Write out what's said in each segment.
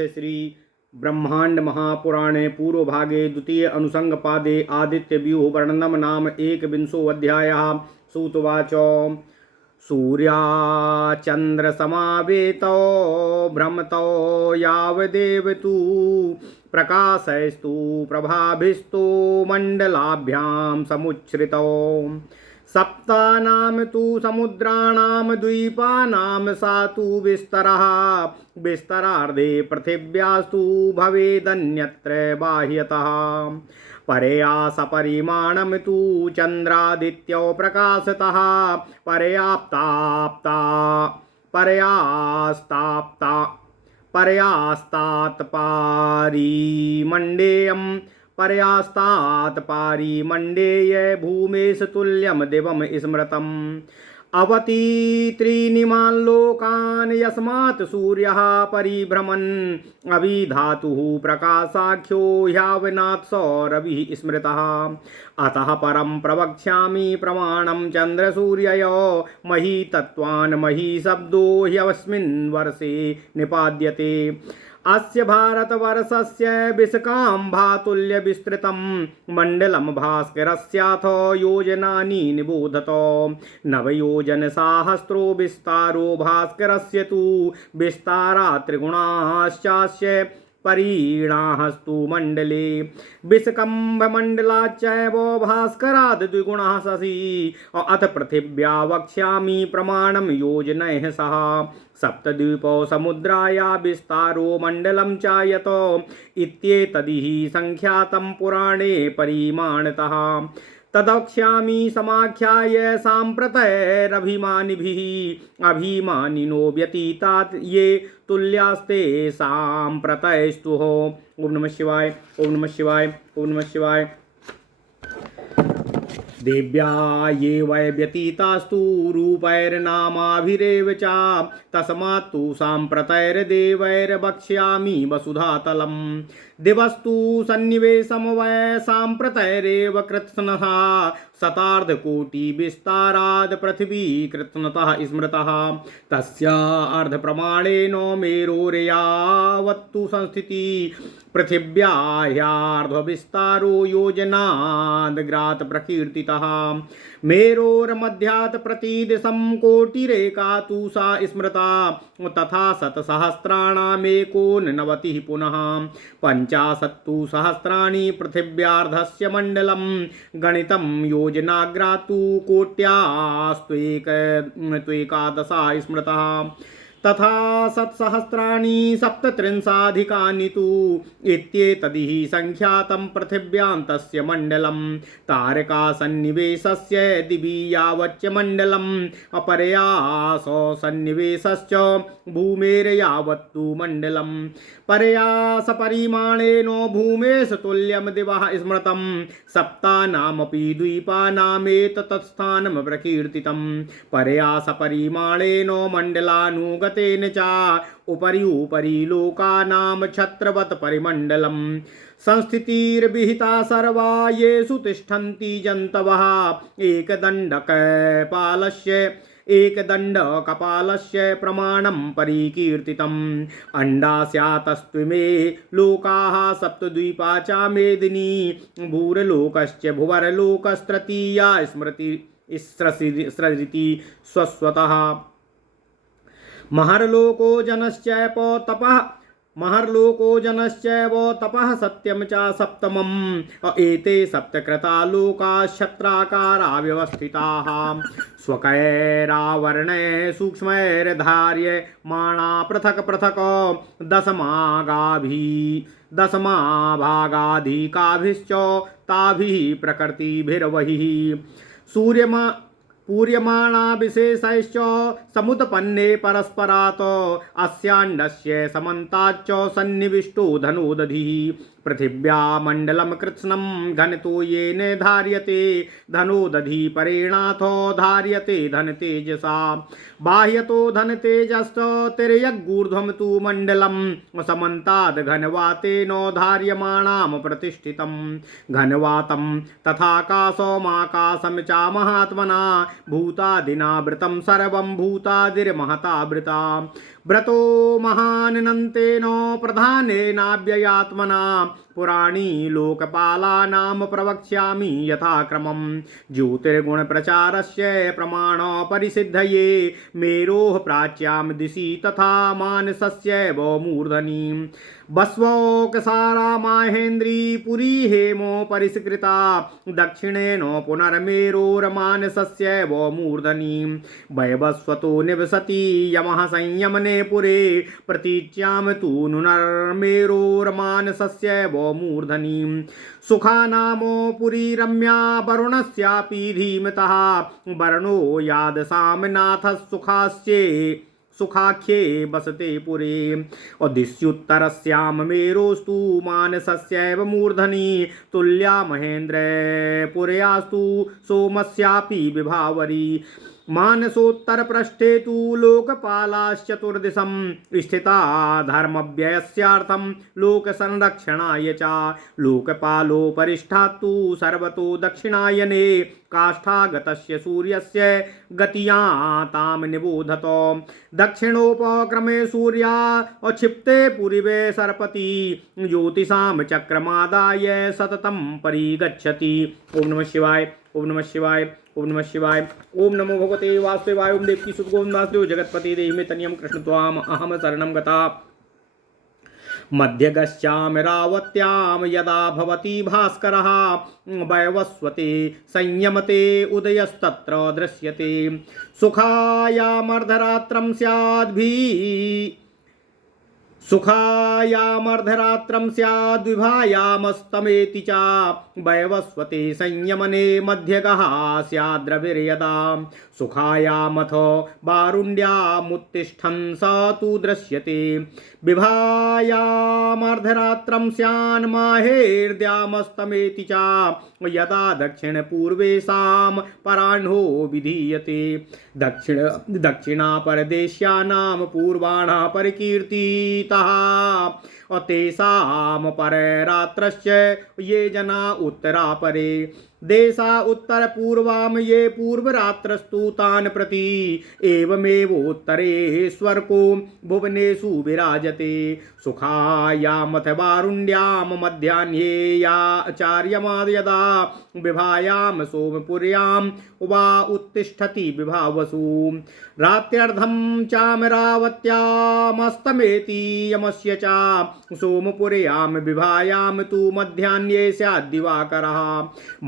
श्री ब्रह्मांड महापुराणे पूर्व भागे द्वितीय अनुसंग पादे आदित्य व्यूह वर्णनम नाम एकविंशोऽध्यायः। सूतवाच सूर्या चंद्र समावेतो भ्रमतो यावदेव तु प्रकाशस्तु प्रभाभिस्तु मंडलाभ्यां समुच्छ्रितो सप्तानां तु समुद्राणां द्वीपानां सा तु विस्तरः विस्तरार्धे पृथिव्यास्तु भवेदन्यत्र बाह्यतः परया सपरिमाणं तु चन्द्रादित्यो प्रकाशतः पर्याप्ताप्ता पर्यास्ताप्ता पर्यास्तात् पारिमण्डेयम् पर्यास्तात् पारिमण्डेय भूमेश तुल्यं दिवं स्मृतम् अवति त्रीनिमान् लोकान् यस्मात् सूर्यः परिभ्रमन् अभिधातुः प्रकाशाख्यो ह्यावनात् स रविः स्मृतः। अतः परं प्रवक्ष्यामि प्रमाणं चन्द्रसूर्ययोः महीतत्त्वान् महीशब्दो ह्यस्मिन् वर्षे निपाद्यते। अस्य भारतवर्षस्य विशकाम्भातुल्य विस्तृतं मण्डलं भास्करस्याथ योजनानि निबोधत। नवयोजनसाहस्रो विस्तारो भास्करस्य तु विस्तारा त्रिगुणाश्चास्य परिणास्तु मण्डले विषकम्भमण्डलाच्चैव भास्कराद् द्विगुणः शशि। अथ पृथिव्या वक्ष्यामि प्रमाणं योजनैः सह सप्तद्वीपो समुद्राया विस्तारो मण्डलं चायत इत्येतदिह संख्यातं पुराणे परिमाणतः। तदक्ष्यामि समाख्याय साम्प्रतैरभिमानिभिः अभिमानिनो व्यतीतात् ये तुल्यास्ते साम्प्रतैस्तुः। ओम नमः शिवाय ओम नमः शिवाय ओम नमः शिवाय। देव्या ये वै व्यतीतास्तु रूपैर्नामाभिरेव च तस्मात्तु साम्प्रतैर्देवैर्वक्ष्यामि वसुधातलम्। दिवस्तु सन्निवेशं वै साम्प्रतैरेव कृत्स्नः शतार्धकोटिविस्ताराद् पृथिवी कृत्स्नतः स्मृतः। तस्य अर्धप्रमाणेन मेरोर्यावत्तु संस्थितिः पृथिव्या ह्यार्धविस्तारो योजनाद् ग्रात प्रकीर्तितः। मेरोर्मध्यात् प्रतिदिशं कोटिरेका तु सा स्मृता तथा शतसहस्राणामेकोननवतिः पुनः पञ्चाशत्तु सहस्राणि पृथिव्यार्धस्य मण्डलं गणितं योजनाग्रातु कोट्यास्त्वेकादशा स्मृतः तथा सत्सहस्राणि सप्तत्रिंशाधिकानि तु इत्येतदिह संख्यातं पृथिव्यान्तस्य मण्डलं तारकासन्निवेशस्य दिवि यावच्च मण्डलम् अपरयास सन्निवेशश्च भूमेर्यावत्तु मण्डलं परयास परिमाणेन भूमेश तुल्यं दिवः स्मृतं सप्तानामपि द्वीपानामेतत्स्थानं प्रकीर्तितं परयास परिमाणेन मण्डलानुगतेन च उपरि उपरि लोकानां छत्रवत् परिमण्डलं संस्थितिर्विहिता सर्वा येषु तिष्ठन्ति जन्तवः एकदण्डकपालस्य प्रमाणं परिकीर्तितम्। अंडास्यातस्त्विमे लोकाः सप्तद्वीपा च मेदिनी भूरलोकश्च भुवरलोकस्तृतीया स्मृति स्वस्वतः। महर्लोको जनश्चैव तपः सत्यं च सप्तमम् एते सप्तकृता लोकाश्छत्राकारा व्यवस्थिताः स्वकैरावरणै सूक्ष्मैर्धार्यमाणा पृथक् पृथक् दशमाभागाधिकाभिश्च ताभिः प्रकृतिभिर्बहिः पूर्यमाणा विशेषैश्च समुत्पन्ने परस्परात् अस्याण्डस्य समन्ताच्च सन्निविष्टो धनोदधिः पृथिव्या मण्डलं कृत्स्नं घनतो येन धार्यते धनोदधि परेणाथो धार्यते धनतेजसा बाह्यतो धनतेजस्ततिर्यगूर्ध्वं तु मण्डलं समन्ताद् घनवातेन धार्यमाणां प्रतिष्ठितं घनवातं तथाकाशमाकाशं च महात्मना भूतादिनावृतं सर्वं भूतादिर्महतावृता व्रतो महानन्तेन प्रधानेनाव्ययात्मना पुराणी लोकपालानां प्रवक्ष्यामि यथाक्रमं ज्योतिर्गुणप्रचारस्य प्रमाणपरिसिद्धये मेरोः प्राच्यां दिशि तथा मानसस्यैव मूर्धनि बस्वोकसारा माहेन्द्री पुरी हेमो परिष्कृता दक्षिणेन पुनर्मेरोर्मानसस्यैव मूर्धनि वैवस्वतो निवसति यमः संयमने पुरे प्रतीच्यां तु नुनर्मेरोर्मानसस्यैव मूर्धनि सुखानामो पुरी रम्या वरुणस्यापि धीमतः वर्णो यादसामनाथः सुखाख्ये वसते पुरे दिस्युत्तरस्यां मेरोस्तु मानसस्यैव मूर्धनि तुल्या महेन्द्र पुर्यास्तु सोमस्यापि विभावरी मानसोत्तरपृष्ठे तु लोकपालाश्चतुर्दिशं स्थिता धर्मव्ययस्यार्थं लोकसंरक्षणाय च लोकपालोपरिष्ठात्तु सर्वतो दक्षिणायने काष्ठागतस्य सूर्यस्य गतिया तां निबोधत दक्षिणोपक्रमे सूर्या अक्षिप्ते पुरिवे सर्पति ज्योतिषां चक्रमादाय सततं परिगच्छति। ओम नमः शिवाय, ओम नमः शिवाय, ओम नमः शिवाय। ओम नमो भगवते वासुदेवाय। ओम देवकी सुत गोविंदासदेव जगत्पति देहि मे तनियम कृष्ण त्वाम अहम शरणं गता मध्यगश्चामि रावत्यां यदा भवति भास्करः वैवस्वते संयमते उदयस्तत्र दृश्यते सुखायामर्धरात्रं स्याद्विभायामस्तमेति च वैवस्वते संयमने मध्यगः स्याद्रविर्यदा सुखायामथ वारुण्यामुत्तिष्ठन् स तु दृश्यते विभायामर्धरात्रं स्यान्माहेर्द्यामस्तमेति च यदा दक्षिणपूर्वेषां पराह्नो विधीयते दक्षिणापरदेश्यानां पूर्वाणः परिकीर्तितः तेषां पररात्रश्च ये जना उत्तरापरे देशा उत्तर पूर्वाम ये पूर्वरात्रस्तु तान् प्रति एवमेवोत्तरेश्वरको भुवनेषु विराजते सुखायामथ वारुण्यां मध्याह्ने याचार्यमाद यदा विभायां सोमपुर्यां वा उत्तिष्ठति विभावसु रात्र्यर्धं चामरावत्यामस्तमेति यमस्य च सोमपुर्यां विभायां तु मध्याह्ने स्याद्दिवाकरः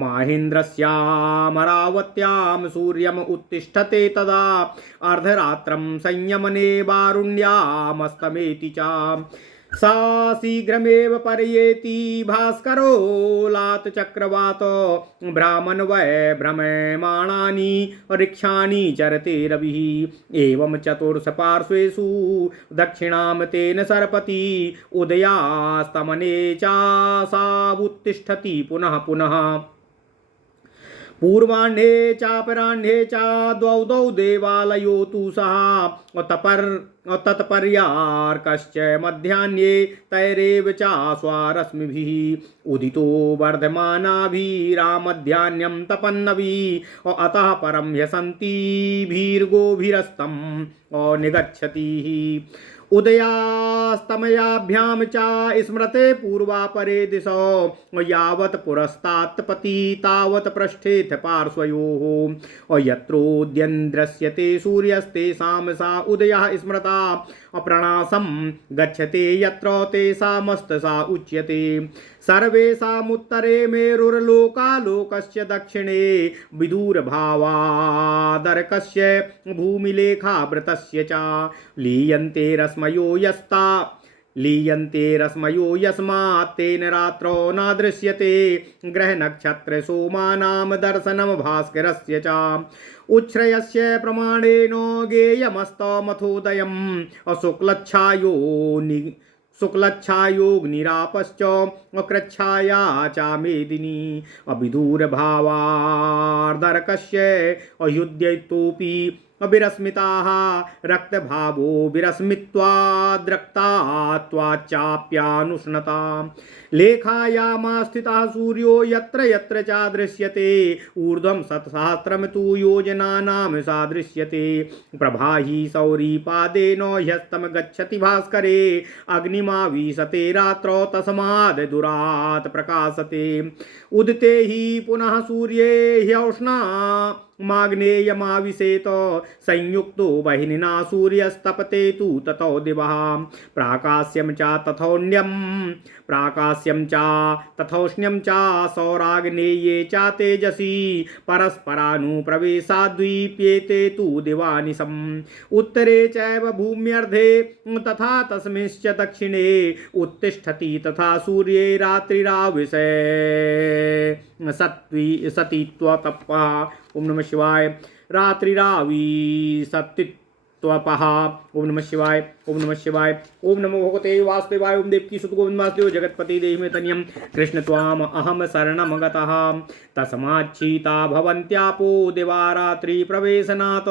माहेन्द्रस्यामरावत्यां सूर्यम् उत्तिष्ठते तदा अर्धरात्रं संयमने वारुण्यामस्तमेति च सा शीघ्रमेव पर्येति भास्करो लातचक्रवात ब्राह्मण वै भ्रममाणानि ऋक्षाणि चरते रविः एवं चतुर्षपार्श्वेषु दक्षिणां तेन सरपति उदयास्तमने च सा उत्तिष्ठति पुनः पुनः पूर्वाह्णे चापराह्णे च द्वौ देवालयो तु सः तत्पर्यार्कश्च मध्याह्ने तैरेव चास्वारश्मिभिः उदितो वर्धमानाभिरामध्याह्नं तपन्नभिः अतः परं ह्यसन्तीभिर्गोभिरस्तं निगच्छति उदयास्तमयाभ्यां च स्मृते पूर्वापरे दिशो यावत् पुरस्तात् पति तावत् पृष्ठेथ पार्श्वयोः यत्रोद्यन् दृश्यते सूर्यस्तेषां सा उदयः स्मृता अप्रणासं गच्छते यत्र तेषामस्तसा उच्यते सर्वेषामुत्तरे मेरुर्लोकालोकस्य दक्षिणे विदूरभावादर्कस्य भूमिलेखावृतस्य च लीयन्ते रश्मयो यस्मात् तेन रात्रौ न दृश्यते ग्रहनक्षत्र सोमानां दर्शनं भास्करस्य च उच्छ्रयस्य प्रमाणेन गेयमस्तमथोदयम् शुक्लच्छायोऽग्निरापश्च अकृच्छाया च मेदिनी अविदूरभावार्दर्कस्य अयुध्यतोऽपि विरस्मिताः रक्तभावो विरस्मित्वाद्रक्तात्वाच्चाप्यानुष्णता लेखायामा स्थितः सूर्यो यत्र यत्र च दृश्यते ऊर्ध्वं सत्सहस्रं तु योजनानां सा दृश्यते प्रभाहि सौरीपादेन ह्यस्तं गच्छति भास्करे अग्निमा विशते रात्रौ तस्माद् दुरात् प्रकाशते उदिते हि पुनः सूर्ये ह्यौष्णा माग्नेयमाविशेत संयुक्तो वह्निना सूर्यस्तपते तु ततो दिवः प्राकाश्यं च तथौष्ण्यं च सौराग्नेये च तेजसी परस्परानुप्रवेशाद्वीप्येते तु दिवानिशम् उत्तरे चैव भूम्यर्धे तथा तस्मिंश्च दक्षिणे उत्तिष्ठति तथा सूर्ये रात्रिराविशे सतीत्वतपः। ओम नमः शिवाय। रात्रिराविशतित्वपः। ओम नमः शिवाय। ओम नमः शिवाय। ओम नमो भगवते वासुदेवाय। ओम देवकी सुत गोविंद वासुदेव जगतपति देहि मे तन्यम कृष्ण त्वाम अहम शरणम गतः तस्माच्छीता भवन्त्यापो दिवारात्रि प्रवेशनात्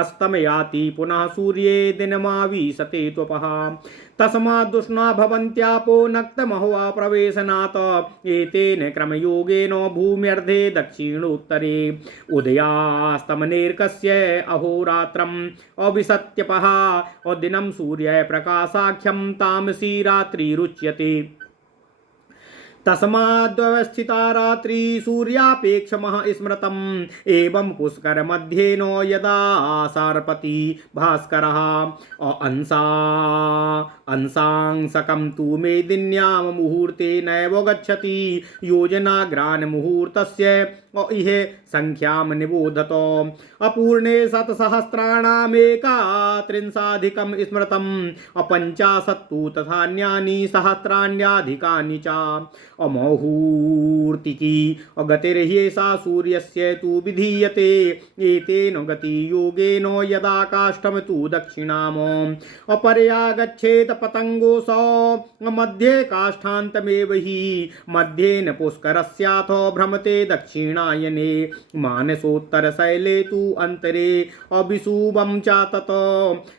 अस्तमयाति पुनः सूर्ये दिनमाविशते त्वपः तस्माद्दुष्णा भवन्त्यापो नक्तमहुआ प्रवेशनात् एतेन क्रमयोगेन भूम्यर्धे दक्षिणोत्तरे उदयास्तमनेर्कस्य अहोरात्रम् अविशत्यपः दिनं सूर्य प्रकाशाख्यं तामसी रात्रिरुच्यते तस्माद्व्यवस्थिता रात्रि सूर्यापेक्षमः स्मृतम् एवं पुष्कर मध्येन यदा सार्पति भास्करः अंशांशकं तु मेदिन्यां मुहूर्ते नैव गच्छति योजनाग्रान् मुहूर्तस्य इह संख्यां निबोधत अपूर्णे शतसहस्राणामेकात्रिंशाधिकं स्मृतम् अपञ्चाशत्तु तथान्यानि सहस्राण्यधिकानि च अमहूर्तिकी गतिर्ह्येषा सूर्यस्य तु विधीयते एतेन गतियोगेन यदा काष्ठं तु दक्षिणाम् अपरया गच्छेत पतङ्गोऽसौ मध्ये काष्ठान्तमेव हि मध्येन पुष्करस्याथ भ्रमते दक्षिणायने मानसोत्तरशैले तु अन्तरे अभिशुभं च तत्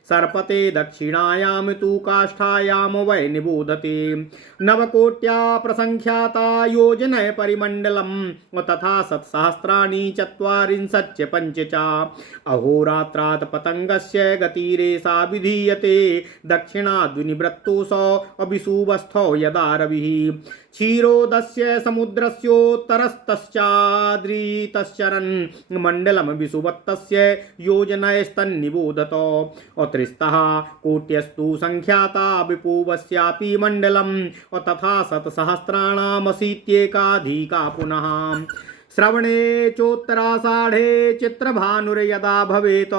सर्पते दक्षिणायां तु काष्ठायां वै निबोधते नवकोट्या प्रसंख्याता योजनय परिमण्डलं तथा सत्सहस्राणि चत्वारिंशच्च पञ्च च अहोरात्रात् पतङ्गस्य गतिरेषा विधीयते दक्षिणाद्विनिवृत्तोऽसौ अभिशुभस्थौ यदा रविः क्षीरोदस्य समुद्रस्योत्तरस्तश्चाद्रितश्चरन् मण्डलं विषुवत्तस्य योजनयस्तन्निबोधत अत्रिस्तः कोट्यस्तु संख्याता विपूवस्यापि मण्डलं तथा शतसहस्राणामशीत्येकाधिका पुनः श्रवणे चोत्तराषाढे चित्रभानुर्यदा भवेत्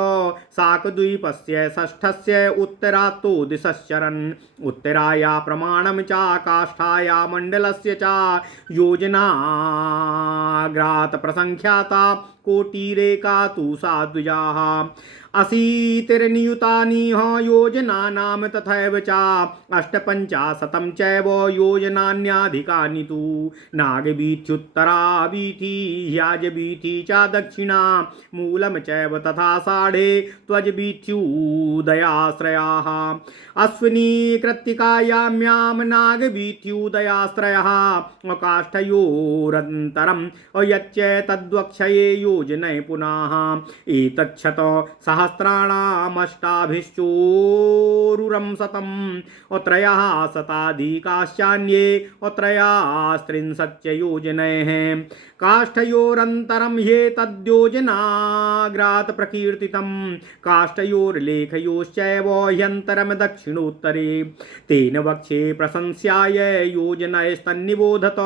शाकद्वीपस्य षष्ठस्य उत्तरात्तो दिशश्चरन् उत्तराया प्रमाणं च काष्ठाया मण्डलस्य च योजनाग्रात् प्रसंख्याता कोटिरेका तु सा द्विजाः अशीतिर्नियुतानि योजनानां तथैव च अष्टपञ्चाशतं चैव योजनान्याधिकानि तु नागवीथ्युत्तरा वीथि ह्याजवीथि च दक्षिणा मूलं चैव तथा साढे त्वजवीथ्युदयाश्रयाः अश्विनी कृत्तिकायाम्यां नागवीथ्युदयाश्रयः काष्ठयोरन्तरं यच्च तद्वक्षये योजने पुनः एतच्छत सहस्राणामष्टाभिश्चोरुरं शतम् त्रयः शताधिकाश्चान्ये त्रयास्त्रिंशच्च योजनैः काष्ठयोरन्तरं ह्येतद्योजनाग्रात् प्रकीर्तितं काष्ठयोर्लेखयोश्चैव ह्यन्तरं दक्षिणोत्तरे तेन वक्षे प्रशंस्याय योजनैस्तन्निबोधत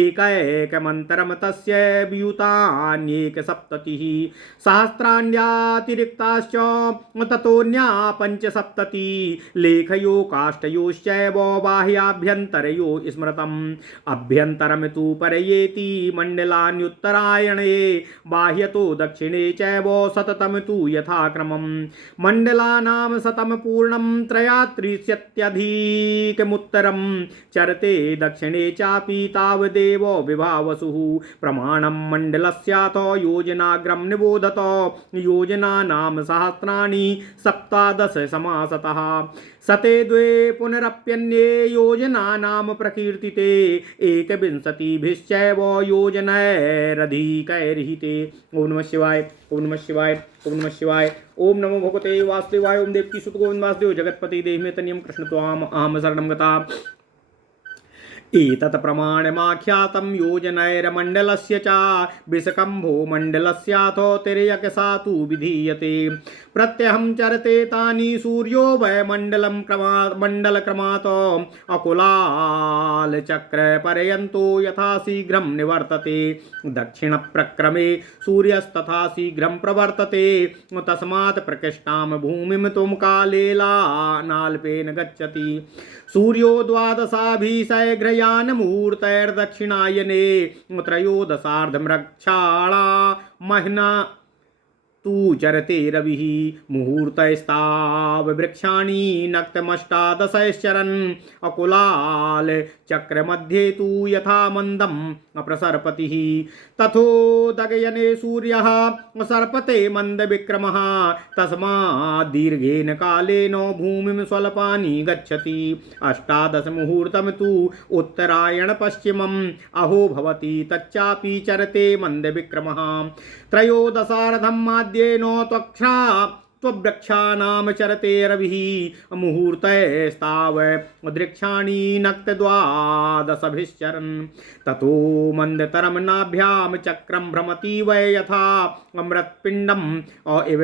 एकैकमन्तरं तस्य व्यूतान्येकसप्ततिः सहस्राण्यतिरिक्ताश्च ततोऽन्या पञ्चसप्तति लेखयो काष्ठयोश्चैव बाह्याभ्यन्तरयो स्मृतम् अभ्यन्तरं तु परयेति मण्डलान्युत्तरायणे बाह्यतो दक्षिणे चैव सततं तु यथाक्रमम् मण्डलानां शतं पूर्णं त्रयात्रिंशत्यधिकमुत्तरं चरते दक्षिणे चापि तावदेव विभावसुः प्रमाणं मण्डलस्याथ योजनाग्रं निबोधत योजनानां नाम सहस्राणि सप्तादश समासतः सते द्वे पुनरप्यन्ये योजनानां प्रकीर्तिते एकविंशतिभिश्चैव योजनैरधिकैर्हिते। ओम नमः शिवाय ओम नमः शिवाय ओम नमः शिवाय। ओम नमो भगवते वासुदेवाय। ओम देवकी सुत गोविंद वासुदेव जगत्पति देहि मे तनियं कृष्ण त्वाम अहम शरणं गता। एतत् प्रमाणमाख्यातं योजनैर्मण्डलस्य च विषकम्भो मण्डलस्याथो तिर्यकसातु विधीयते। प्रत्यहं चरते तानि सूर्यो वै मण्डलक्रमात् अकुलालचक्रपर्यन्तो यथा शीघ्रं निवर्तते। दक्षिणप्रक्रमे सूर्यस्तथा शीघ्रं प्रवर्तते। तस्मात् प्रकृष्टां भूमिं तुम कालेनाल्पेन गच्छति। सूर्यो द्वादशाभिषयग्रयान् मुहूर्तैर्दक्षिणायने त्रयोदशार्धमृक्षाणा महिना तू चरते रविः मुहूर्तैस्ताववृक्षाणि नक्तमष्टादशैश्चरन् अकुलाल चक्रमध्ये तु यथा मन्दम् अप्रसर्पतिः तथोदगयने सूर्यः सर्पते मन्दविक्रमः तस्मात् दीर्घेन कालेन भूमिं स्वल्पानि गच्छति। अष्टादश मुहूर्तं तु उत्तरायण पश्चिमम् अहो भवति तच्चापि चरते मन्दविक्रमः। त्रयोदशार्धं माद्येन त्ववृक्षाणां चरते रविः मुहूर्तैस्तावदृक्षाणि नक्तद्वादशभिश्चरन्। ततो मन्दतरं नाभ्यां चक्रं भ्रमति वै यथा अमृतपिण्डम् इव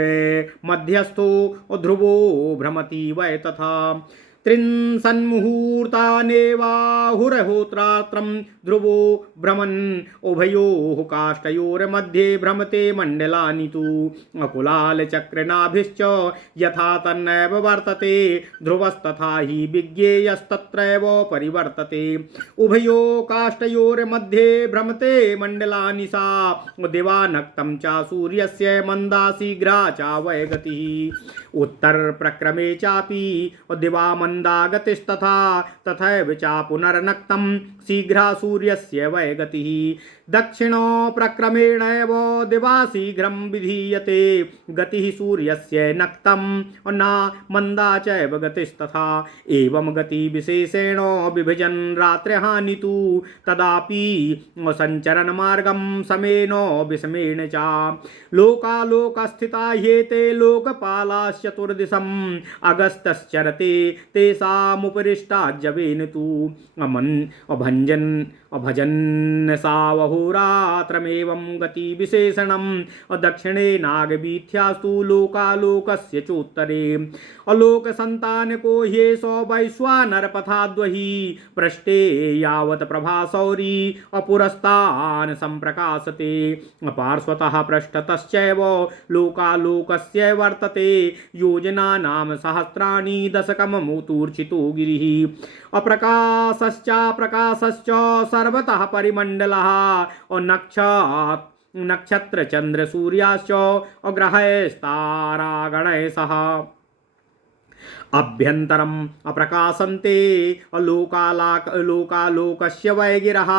मध्यस्थो ध्रुवो भ्रमति वै तथा। त्रिंसन्मुहूर्तानेवाहुरहोत्रात्रं ध्रुवो भ्रमन् उभयोः काष्ठयोर्मध्ये भ्रमते मण्डलानि तु अकुलालचक्रनाभिश्च यथा तन्नैव वर्तते ध्रुवस्तथा हि विज्ञेयस्तत्रैव परिवर्तते। उभयो काष्ठयोर्मध्ये भ्रमते मण्डलानि सा दिवानक्तं च सूर्यस्य मन्दा शीघ्रा च वै गतिः। उत्तरप्रक्रमे चापि दिवा मन्दा गतिस्तथा तथैव च पुनर्नक्तं शीघ्रा सूर्यस्य वै गतिः। दक्षिणप्रक्रमेणैव दिवा शीघ्रं विधीयते गतिः सूर्यस्य नक्तं न मन्दा चैव गतिस्तथा। एवं गतिविशेषेण विभजन् रात्र्यहानि तु तदापि सञ्चरणमार्गं समेन विषमेण च। लोकालोकस्थिता ह्येते लोकपालाश्चतुर्दिशम् अगस्तश्चरते तेषामुपरिष्टाज्यवेन तु अभजन् सावहोरात्रमेवं गतिविशेषणं दक्षिणे नागवीथ्यास्तु लोकालोकस्य चोत्तरे। अलोकसन्तानको ह्येष वैश्वानरपथाद्वहि पृष्ठे यावत् प्रभासौरी अपुरस्तान् सम्प्रकाशते। पार्श्वतः पृष्ठतश्चैव लोकालोकस्य वर्तते योजनानां सहस्राणि दशकममुतूर्चितो गिरिः। अप्रकाशश्च सर्वतः परिमण्डलः नक्षत्रचन्द्रसूर्याश्च ग्रहैस्तारागणैः सह अभ्यन्तरम् अप्रकाशन्ते लोकालोकस्य वै गिरः।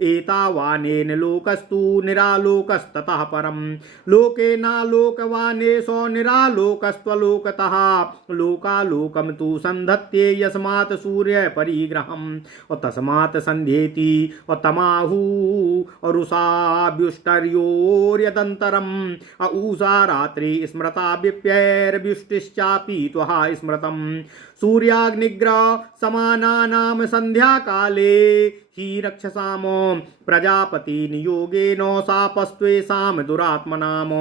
एतावानेन लोकस्तु निरालोकस्ततः परम्। लोकेनालोकवानेश निरालोकस्त्वलोकतः लोकालोकं तु सन्धत्ते यस्मात् सूर्यपरिग्रहम् तस्मात् सन्ध्येति तमाहु अरुषाभ्युष्टर्योर्यदन्तरम् उषा रात्रि स्मृता विप्यैर्व्युष्टिश्चापि त्वहा स्मृतम्। सूर्याग्निग्रह समानानां संध्याकाले हि रक्षसाम प्रजापति नियोगेन शापस्त्वेषां दुरात्मनाम।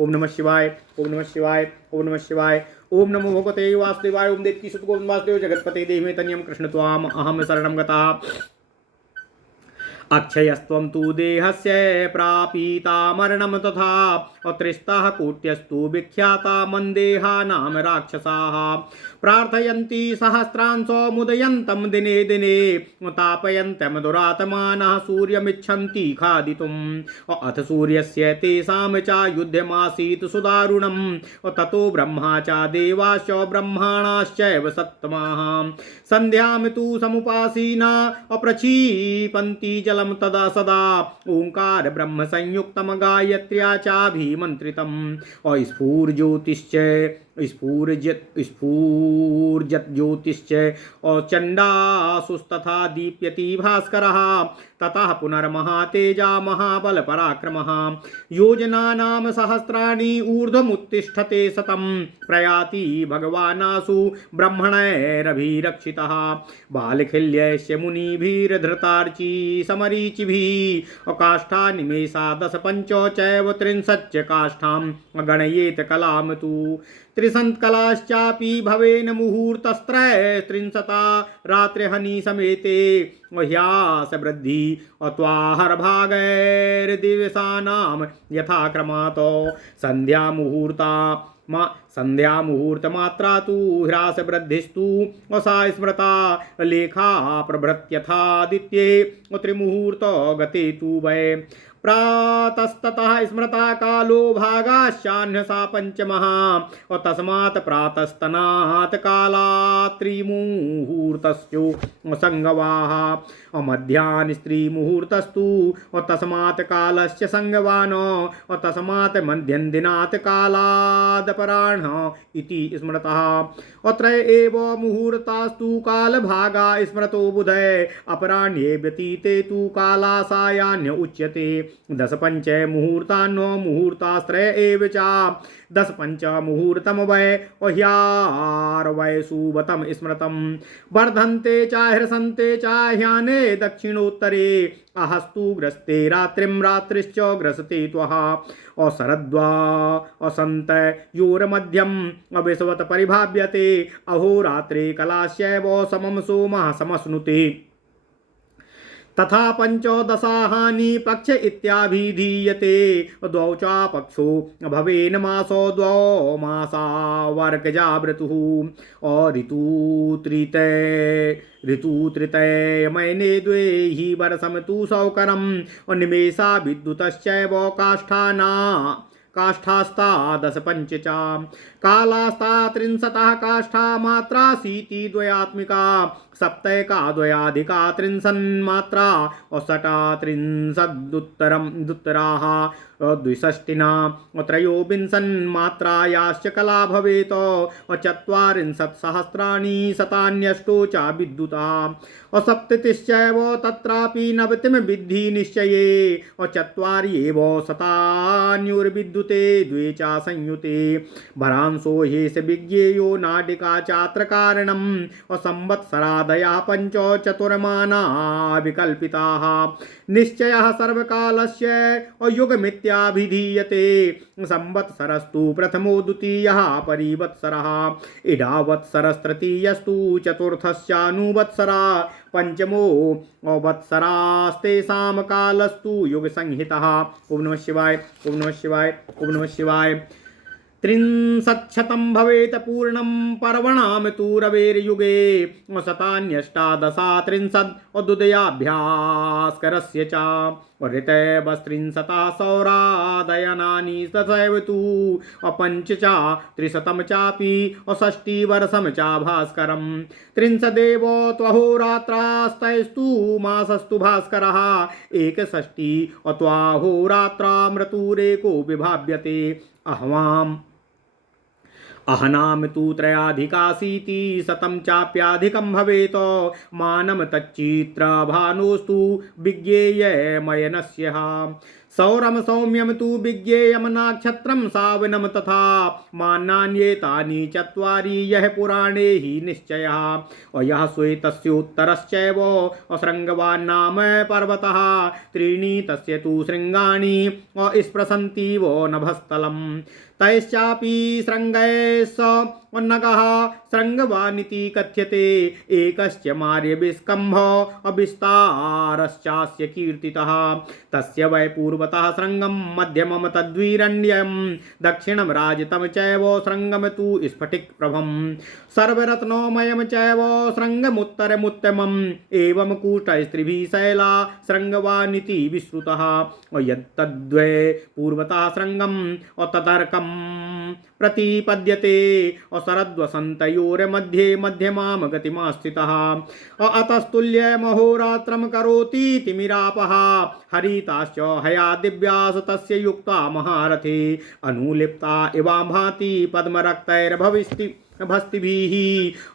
ओम नमः शिवाय ओम नमः शिवाय ओम नमः शिवाय। ओम नमो भगवते वासुदेवाय। ओम देवकी सुत गोविंद वासुदेव जगत्पते देहि मे तनियं कृष्ण त्वाम अहम शरणं गता। अक्षयस्त्वं तु देहस्य प्रापीता मरणं तथा अत्रिस्तः कोट्यस्तु विख्याता मन्देहानां राक्षसाः प्रार्थयन्ति सहस्रांशो मुदयन्तं दिने दिने तापयन्तं दुरात्मानः सूर्यमिच्छन्ति खादितुम्। अथ सूर्यस्य तेषां च युद्धमासीत् सुदारुणं ततो ब्रह्मा च देवाश्च ब्रह्माणाश्चैव सत्तमाः सन्ध्यां तु समुपासीना अप्रक्षीपन्ति जल चञ्चलं तदा सदा ओंकार ब्रह्म संयुक्तं गायत्र्या चाभिमन्त्रितम् स्फूर्ज्योतिश्च स्फूर्जत ज्योतिश्च चण्डासुस्तथा दीप्यति भास्करः ततः पुनर्महातेजा महाबल पराक्रमः योजनानां सहस्राणि ऊर्ध्वमुत्तिष्ठते सतं प्रयाति भगवानासु ब्रह्मणैरभिरक्षितः बालखिल्यस्य मुनिभिर्धृतार्ची समरीचिभिः काष्ठा निमेषा 10 5 चैव 30 काष्ठां गणयेत कलां तु त्रिसन्त्कलाश्चापि भवेन मुहूर्तस्त्रयस्त्रिंशता रात्रिहनि समेते ह्यास वृद्धि अत्वाहरभागैर्दिवसानां यथाक्रमात् संध्यामुहूर्तमात्रा तु ह्रासवृद्धिस्तु सा स्मृता लेखा प्रभृत्यथादित्ये त्रिमुहूर्त गते तु वै प्रातस्ततः स्मृता कालो भागाश्चान्यसा पंचमः तस्मात् प्रातस्तनात् कालात् त्रिमुहूर्तस्यो संगवाः मध्याह्न स्त्रीमुहूर्तस्तु तस्मात् कालस्य संगवान् तस्मात् मध्यन्दिनात् कालादपराह्न इति स्मृतः अत्र एव मुहूर्तास्तु कालभागा स्मृतो बुधे अपराह्णे व्यतीते तु कालासायान्य उच्यते 10 5 मुहूर्तान्नो मुहूर्तास्त्रय एव च 10 5 मुहूर्तम वै ह्यार वै सुबतं स्मृतं वर्धन्ते च ह्रसन्ते च ह्याने दक्षिणोत्तरे अहस्तु ग्रस्ते रात्रिं रात्रिश्च ग्रसते त्वः अशरद्वा असन्त योरमध्यम अविश्वत परिभाव्यते अहोरात्रे कलास्यैव समं सोमः समश्नुते तथा 15 पक्ष इत्याभिधीयते द्वौ च पक्षो भवेन मासो 2 मासा वर्गजावृतुः ऋतुत्रितय महीने 2 हि वर्षं तु सौकरं निमेषा विद्युतश्चैव काष्ठास्ता 10 5 च कालास्ता 30 काष्ठा मात्राशीति द्वयात्मिका सप्तैका द्वयाधिका 30 मात्रा षटा 30 द्विषष्टिना त्रयोविंशन् मात्रायाश्च कला भवेत् 40 सहस्राणि शतान्यष्टो च विद्युता सप्ततिश्चैव तत्रापि नवतिं विद्धि निश्चये 4 एव शतान्युर्विद्युते 2 च संयुते भरांसो ह्येष विज्ञेयो नाडिका चात्र कारणं संवत्सरादयः 5 चतुर्माना विकल्पिताः निश्चयः सर्वकालस्य युगमित्याभिधीयते संवत्सरस्तु प्रथमो द्वितीयः परिवत्सरः इडावत्सरस्तृतीयस्तु चतुर्थस्यानुवत्सरा पंचमो वत्सरास्तेषां कालस्तु युगसंहितः। ओम नमः शिवाय ओम नमः शिवाय ओम नमः शिवाय। 30 भवेत पूर्णं पर्वणां तु रवेर्युगे शतान्यष्टादशा 30 उदयाभ्यास्करस्य च ऋतवस्त्रिंशता सौरादयनानि तथैव तु अपञ्च च 300 चापि 60 वर्षं च भास्करं 30 देव त्वहोरात्रास्तैस्तु मासस्तु भास्करः 61 त्वाहोरात्रामृतुरेको विभाव्यते अहनाम तु 3 शतं चाप्याधिकं भवेत् मानं तच्चित्रभानोस्तु विज्ञेयमयनस्य सौरम सौम्यम तु विज्ञेयम नाक्षत्रम सावनम तथा मान्नान्येतानि 4 यः पुराणे हि निश्चयः यः श्वेतस्योत्तरश्चैव अशृङ्गवान् नाम पर्वतः 3 तस्य तु शृङ्गाणि स्पृशन्तीव नभस्थलम् तैश्चापि शृङ्गैश्च नगः शृङ्गवानिति कथ्यते एकश्च मार्यविस्कम्भः विस्तारश्चास्य कीर्तितः तस्य वै पूर्वतः शृङ्गं मध्यमं तद्वीरण्यं दक्षिणं राजितं चैव शृङ्गं तु स्फटिकप्रभं सर्वरत्नमयं चैव शृङ्गमुत्तरमुत्तमम् एवं कूटस्त्रिभिः शैला शृङ्गवानिति विश्रुतः यत्तद्वै पूर्वतः शृङ्गं तदर्कं प्रतिपद्यते शरद्वसन्तयोर्मध्ये मध्यमां गतिमा स्थितः अतस्तुल्यमहोरात्रं करोति तिमिरापः हरिताश्च हया दिव्यास तस्य युक्ता महारथे अनुलिप्ता इवा भाति पद्मरक्तैर्भस्तिभिः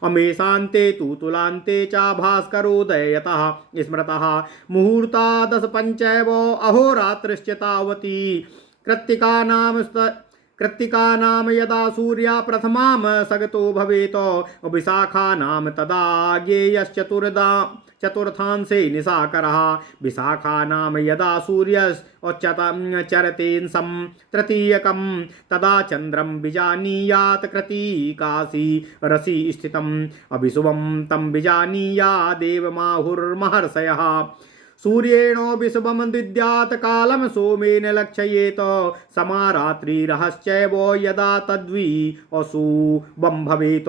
अमेशान्ते तु तुलान्ते च भास्करोदयतः स्मृतः मुहूर्ता 15 अहोरात्रश्च तावती कृत्तिकानां यदा सूर्या प्रथमां सगतो भवेत् विशाखानां तदा चतुर्थांशे निशाकरः विशाखानां यदा सूर्यश्चरतेऽंशं तृतीयकं तदा चन्द्रं विजानीयात् कृत्तिकासि रसि स्थितम् अभिशुभं तं विजानीयादेव माहुर्महर्षयः सूर्येण विशुभं विद्यात् कालं सोमेन लक्षयेत समारात्रिरहश्चैव यदा तद्वि अशुभं भवेत्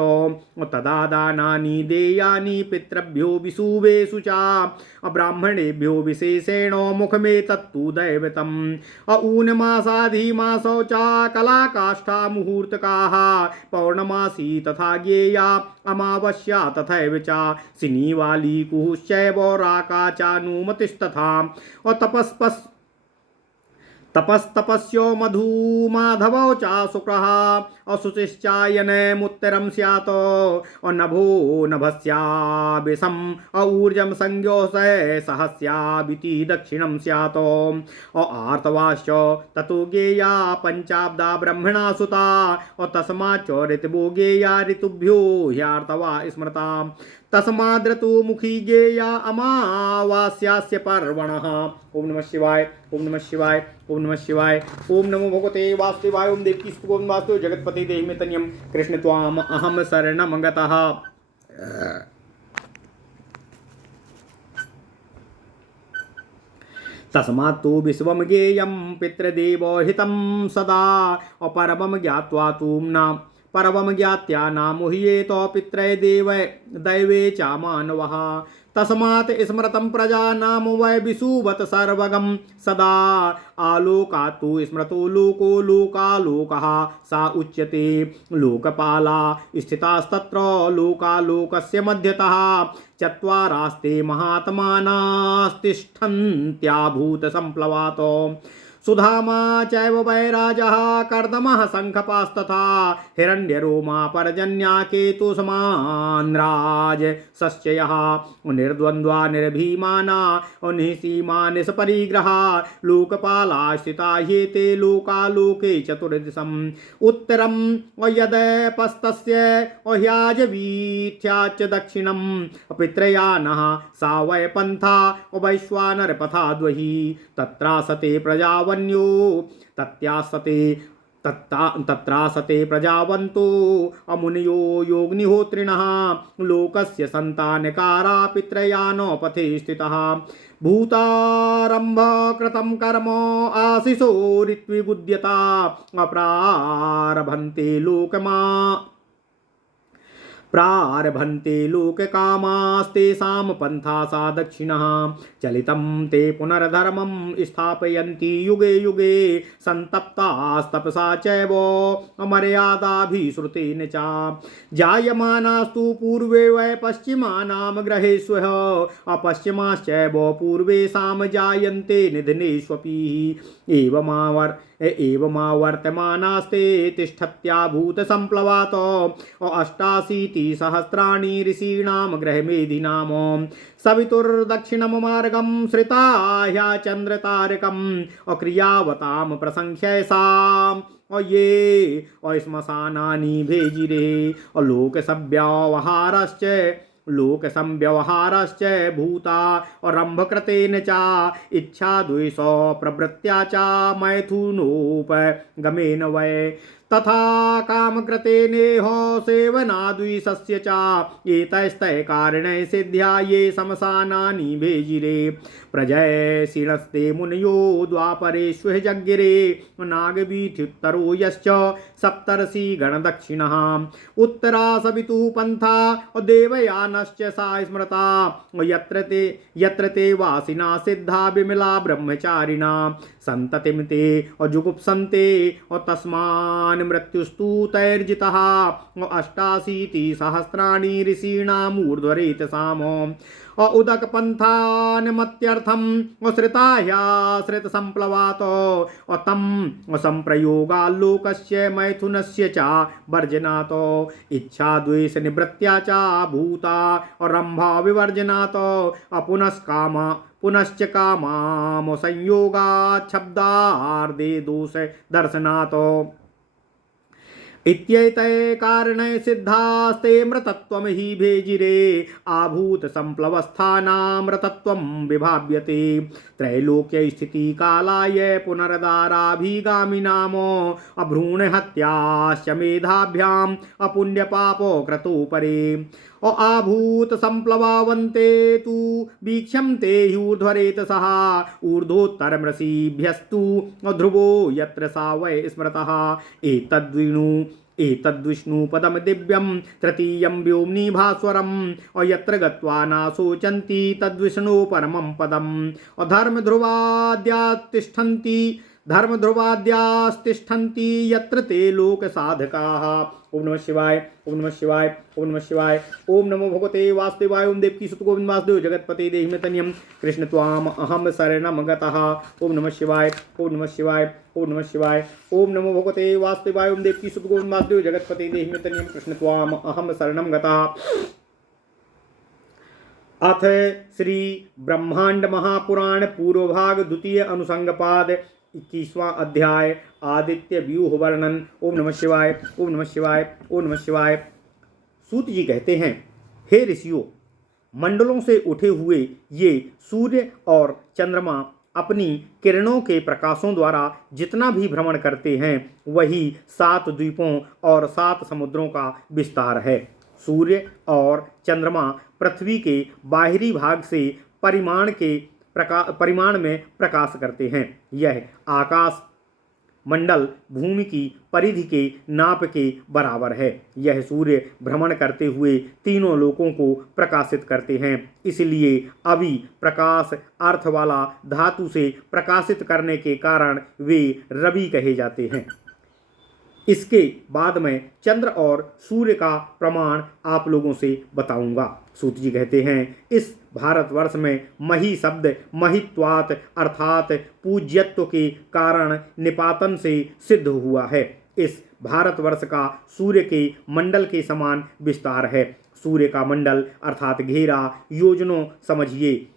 तदा दानानि देयानि पितृभ्यो विशुभेषु च ब्राह्मणेभ्यो विशेषेण मुखमेतत्तु दैवतम् ऊनमासाधिमासौ च कलाकाष्ठा मुहूर्तकाः पौर्णमासी तथा ज्ञेया अमावस्या तथैव च शनिवाली कुहुश्चैव राका चानुमतिस्तथा तपस्तपस्यो मधुमाधवौ च शुक्रः अशुचिश्चायनमुत्तरं स्यात् नभो नभस्याभिषम् ऊर्जं संज्ञो सहस्याभिति दक्षिणं स्यात् आर्तवाश्च ततो गेया पंचाब्दा ब्रह्मणा सुता तस्माच्च ऋतवो गेया ऋतुभ्यो ह्यार्तवा स्मृता तस्माद्रतु मुखी गेया अमावास्यास्य पर्वणः। ओम नमः शिवाय, ओम नमः शिवाय, ओम नमः शिवाय, ओम नमो भगवते वासुदेवाय। ओम देवकी स्तुवं वास्तु जगत्पते देहि मे तन्यं कृष्ण त्वाम अहम शरणं गतः। तस्मात्तु विश्वं ज्ञेयं पितृदेवहितं सदा अपरमं ज्ञात्वा तु न परमं ज्ञात्या नामुह्येत पितृ दैवे च मानवः। तस्मात् स्मृतं प्रजानां वै विशुवत् सर्वगं सदा आलोकात्तु स्मृतो लोको लोकालोकः सा उच्यते लोकपाला स्थितास्तत्र लोकालोकस्य मध्यतः चत्वारास्ते महात्मानास्तिष्ठन्त्याभूतसम्प्लवात् सुधामा चैव वैराजः कर्दमः शङ्खपास्तथा हिरण्यरोमा पर्जन्या केतुसमान्राज सश्चयः निर्द्वन्द्वा निर्भीमाना निःसीमा निष्परिग्रहा लोकपाला स्थिता ह्येते लोकालोके चतुर्दिशम् उत्तरं यदपस्तस्य ह्याजवीथ्याच्च दक्षिणं पितृयानः सा वै पन्था वैश्वानरपथाद्वहि तत्रासते प्रजावन्यो तत्रासते प्रजावन्तो अमुनयो योगनिहोत्रिणः लोकस्य संतानकारा पितृयानो पथे स्थितः भूतारंभ कृतं कर्म आशिषो ऋत्विगुद्यता प्रारभन्ते लोककामास्तेषां पन्था सा दक्षिणः चलितं ते पुनर्धर्मं स्थापयन्ति युगे युगे सन्तप्तास्तपसा चैव अमर्यादाभिश्रुतेन च जायमानास्तु पूर्वे वै पश्चिमानां ग्रहेष्वः अपश्चिमाश्चैव पूर्वेषां जायन्ते निधनेष्वपि एवमावर्तमानास्ते तिष्ठत्याभूतसम्प्लवात् अष्टाशीतिसहस्राणि ऋषीणां ग्रहमेधिनां सवितुर्दक्षिणं मार्गं श्रिता ह्यचन्द्रतारकम् अक्रियावतां प्रसंख्यैषाम् ये श्मशानानि भेजिरे लोकसंव्यवहारश्च भूता रंभकृतेन च इच्छा द्वेषो प्रवृत्त्या च मैथुनोपगमेन वै तथा कामकृतेनेह सेवनाद्विषस्य च एतैस्तै कारणै सिद्ध्या ये शमशानानि भेजिरे प्रजयशिणस्ते मुनयो द्वापरेष्व जज्ञिरे नागवीथ्युत्तरो यश्च सप्तर्षि गणदक्षिणः उत्तरा सवितुः पन्था देवयानश्च सा स्मृता यत्र ते वासिना सिद्धा विमला ब्रह्मचारिणा सन्ततिं ते जुगुप्सन्ते तस्मान् वर्षाणि मृत्युस्तु तैर्जितः 88 ऋषीणामूर्ध्वरेतसामो उदक पंथानमत्यर्थम श्रिताह्याश्रित संप्लवात तम संप्रयोगाल्लोकस्य मैथुनस्य च वर्जनात् इच्छा द्वेष निवृत्त्या च भूता रंभा विवर्जनात् पुनश्च कामाम संयोगात् शब्दार्धे दोष दर्शनात् इत्येतै कारणे सिद्धास्ते मृतत्वं हि भेजिरे आभूत संप्लवस्थानामृतत्वं विभाव्यते त्रैलोक्य स्थिति कालाय पुनरदाराभिगामिनामो अभ्रूणहत्याश्च मेधाभ्याम् अपुण्यपापो क्रतोपरे आभूत संप्लवावन्ते तु वीक्ष्यन्ते ह्यूर्ध्वरेतसः ऊर्ध्वोत्तरमृषिभ्यस्तु ध्रुवो यत्र सा वै स्मृतः एतद्विष्णुपदं दिव्यं तृतीयं व्योम्नि भास्वरम् यत्र गत्वा न शोचन्ति तद्विष्णु परमं पदम् धर्मध्रुवाद्यास्तिष्ठन्ति यत्र ते लोकसाधकाः। ओम नमः शिवाय, ओम नमः शिवाय, ओम नमः शिवाय। ओम नमो भगवते वासुदेवाय। ओम देवकी सुत गोविंद वासुदेव जगतपते देहि मे तन्यं कृष्ण त्वाम अहम शरणं गतः। ओम नमः शिवाय, ओम नमः शिवाय, ओम नमः शिवाय। ओम नमो भगवते वासुदेवाय। ओम देवकी सुत गोविंद वासुदेव जगतपते देहि मे तन्यं कृष्ण त्वाम अहम शरणं गतः। अथ श्री ब्रह्मांड महापुराण पूर्व भाग द्वितीय अनुसंग पाद 21वां अध्याय आदित्य व्यूह वर्णन। ओम नमः शिवाय, ओम नमः शिवाय, ओम नमः शिवाय। सूत जी कहते हैं, हे ऋषियों, मंडलों से उठे हुए ये सूर्य और चंद्रमा अपनी किरणों के प्रकाशों द्वारा जितना भी भ्रमण करते हैं वही 7 द्वीपों और 7 समुद्रों का विस्तार है। सूर्य और चंद्रमा पृथ्वी के बाहरी भाग से परिमाण में प्रकाश करते हैं। यह आकाश मंडल भूमि की परिधि के नाप के बराबर है। यह सूर्य भ्रमण करते हुए तीनों लोकों को प्रकाशित करते हैं। इसलिए अभी प्रकाश अर्थ वाला धातु से प्रकाशित करने के कारण वे रवि कहे जाते हैं। इसके बाद में चंद्र और सूर्य का प्रमाण आप लोगों से बताऊंगा। सूत जी कहते हैं, इस भारतवर्ष में मही शब्द महित्वात् अर्थात पूज्यत्व के कारण निपातन से सिद्ध हुआ है। इस भारतवर्ष का सूर्य के मंडल के समान विस्तार है। सूर्य का मंडल अर्थात घेरा योजनों समझिए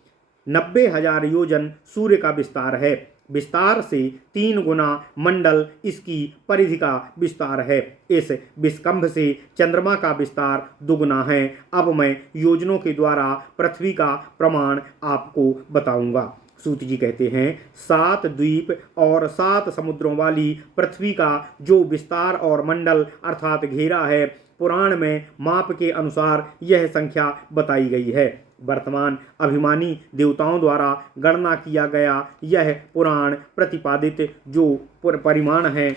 90,000 योजन सूर्य का विस्तार है। विस्तार से 3 गुना मंडल इसकी परिधि का विस्तार है। इस विस्कंभ से चंद्रमा का विस्तार दुगुना है। अब मैं योजनों के द्वारा पृथ्वी का प्रमाण आपको बताऊंगा। सूत जी कहते हैं, 7 द्वीप और 7 समुद्रों वाली पृथ्वी का जो विस्तार और मंडल अर्थात घेरा है, पुराण में माप के अनुसार यह संख्या बताई गई है। वर्तमान अभिमानी देवताओं द्वारा गणना किया गया यह पुराण प्रतिपादित जो परिमाण है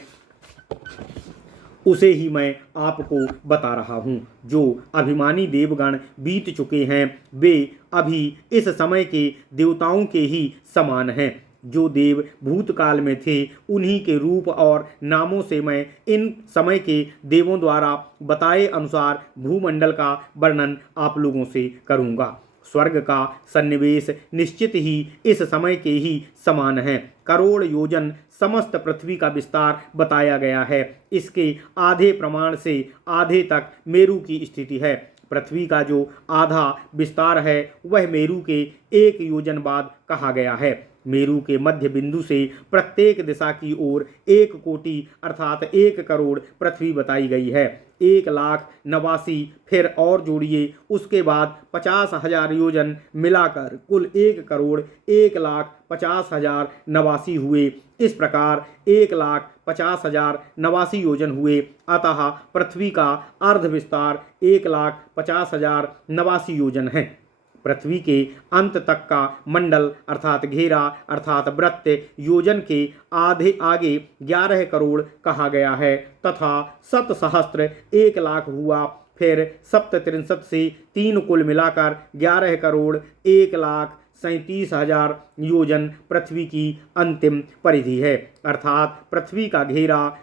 उसे ही मैं आपको बता रहा हूँ। जो अभिमानी देवगण बीत चुके हैं वे अभी इस समय के देवताओं के ही समान हैं। जो देव भूतकाल में थे उन्हीं के रूप और नामों से मैं इन समय के देवों द्वारा बताए अनुसार भूमंडल का वर्णन आप लोगों से करूँगा। स्वर्ग का सन्निवेश निश्चित ही इस समय के ही समान है। करोड़ योजन समस्त पृथ्वी का विस्तार बताया गया है। इसके आधे प्रमाण से आधे तक मेरू की स्थिति है। पृथ्वी का जो आधा विस्तार है वह मेरू के 1 योजन बाद कहा गया है। मेरू के मध्य बिंदु से प्रत्येक दिशा की ओर 1 कोटि अर्थात 1 करोड़ पृथ्वी बताई गई है। 1,89,000 फिर और जोड़िए, उसके बाद 50,000 योजन मिलाकर कुल 1,01,50,089 हुए। इस प्रकार 1,50,089 योजन हुए। अतः पृथ्वी का अर्ध विस्तार 1,50,089 योजन है। पृथ्वी के अंत तक का मंडल अर्थात घेरा अर्थात वृत्त योजन के आधे आगे 11 करोड़ कहा गया है तथा 7 सहस्त्र 1 लाख हुआ। फिर 7,63 से 3 कुल मिलाकर 11 करोड़ 1,37,000 योजन पृथ्वी की अंतिम परिधि है। अर्थात पृथ्वी का घेरा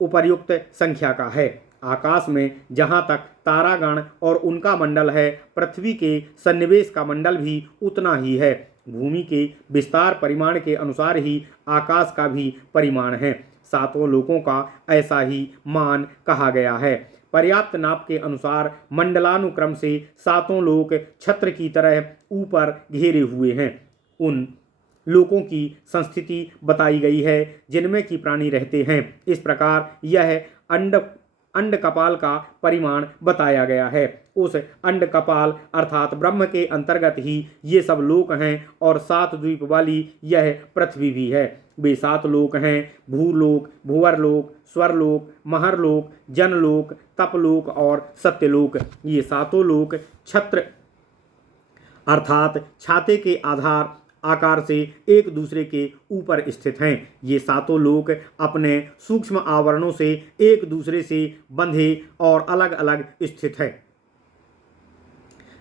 उपर्युक्त संख्या का है। आकाश में जहाँ तक तारागण और उनका मंडल है, पृथ्वी के सन्निवेश का मंडल भी उतना ही है। भूमि के विस्तार परिमाण के अनुसार ही आकाश का भी परिमाण है। सातों लोकों का ऐसा ही मान कहा गया है। पर्याप्त नाप के अनुसार मंडलानुक्रम से सातों लोक छत्र की तरह ऊपर घेरे हुए हैं। उन लोकों की संस्थिति बताई गई है जिनमें की प्राणी रहते हैं। इस प्रकार यह अंड कपाल का परिमाण बताया गया है। उस अंड कपाल अर्थात ब्रह्म के अंतर्गत ही ये सब लोक हैं और 7 द्वीप वाली यह पृथ्वी भी है। वे 7 लोक हैं: भूलोक, भुवरलोक, स्वरलोक, महरलोक, जनलोक, तपलोक और सत्यलोक। ये सातों लोक छत्र अर्थात छाते के आकार से एक दूसरे के ऊपर स्थित हैं। ये सातों लोक अपने सूक्ष्म आवरणों से एक दूसरे से बंधे और अलग अलग स्थित है।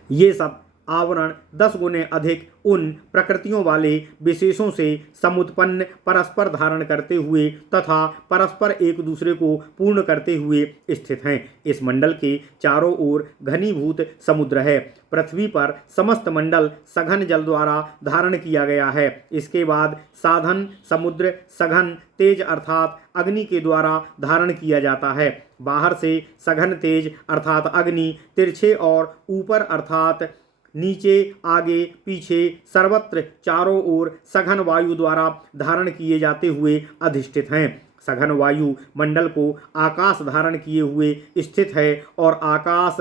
ये सब आवरण 10 गुने अधिक उन प्रकृतियों वाले विशेषों से समुत्पन्न परस्पर धारण करते हुए तथा परस्पर एक दूसरे को पूर्ण करते हुए स्थित हैं। इस मंडल के चारों ओर घनीभूत समुद्र है। पृथ्वी पर समस्त मंडल सघन जल द्वारा धारण किया गया है। इसके बाद साधन समुद्र सघन तेज अर्थात अग्नि के द्वारा धारण किया जाता है। बाहर से सघन तेज अर्थात अग्नि तिरछे और ऊपर अर्थात नीचे आगे पीछे सर्वत्र चारों ओर सघन वायु द्वारा धारण किए जाते हुए अधिष्ठित हैं। सघन वायु मंडल को आकाश धारण किए हुए स्थित है और आकाश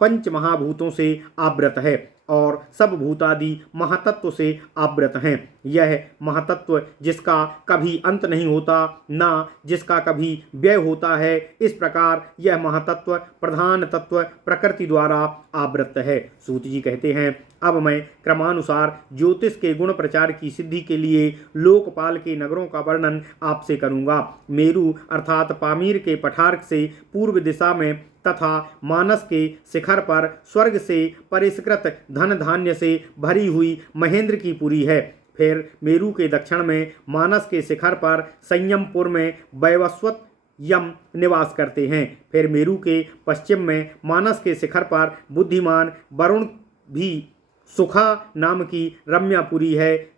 पंच महाभूतों से आवृत है और सब भूतादि महातत्व से आवृत हैं। यह महातत्व जिसका कभी अंत नहीं होता, ना जिसका कभी व्यय होता है, इस प्रकार यह महातत्व प्रधान तत्व प्रकृति द्वारा आवृत है। सूत जी कहते हैं, अब मैं क्रमानुसार ज्योतिष के गुण प्रचार की सिद्धि के लिए लोकपाल के नगरों का वर्णन आपसे करूंगा। मेरु अर्थात पामीर के पठार से पूर्व दिशा में तथा मानस के शिखर पर स्वर्ग से परिष्कृत धन धान्य से भरी हुई महेंद्र की पुरी है। फिर मेरु के दक्षिण में मानस के शिखर पर संयमपुर में वैवस्वत यम निवास करते हैं। फिर मेरु के पश्चिम में मानस के शिखर पर बुद्धिमान वरुण भी सुखा नाम की रम्यापुरी है,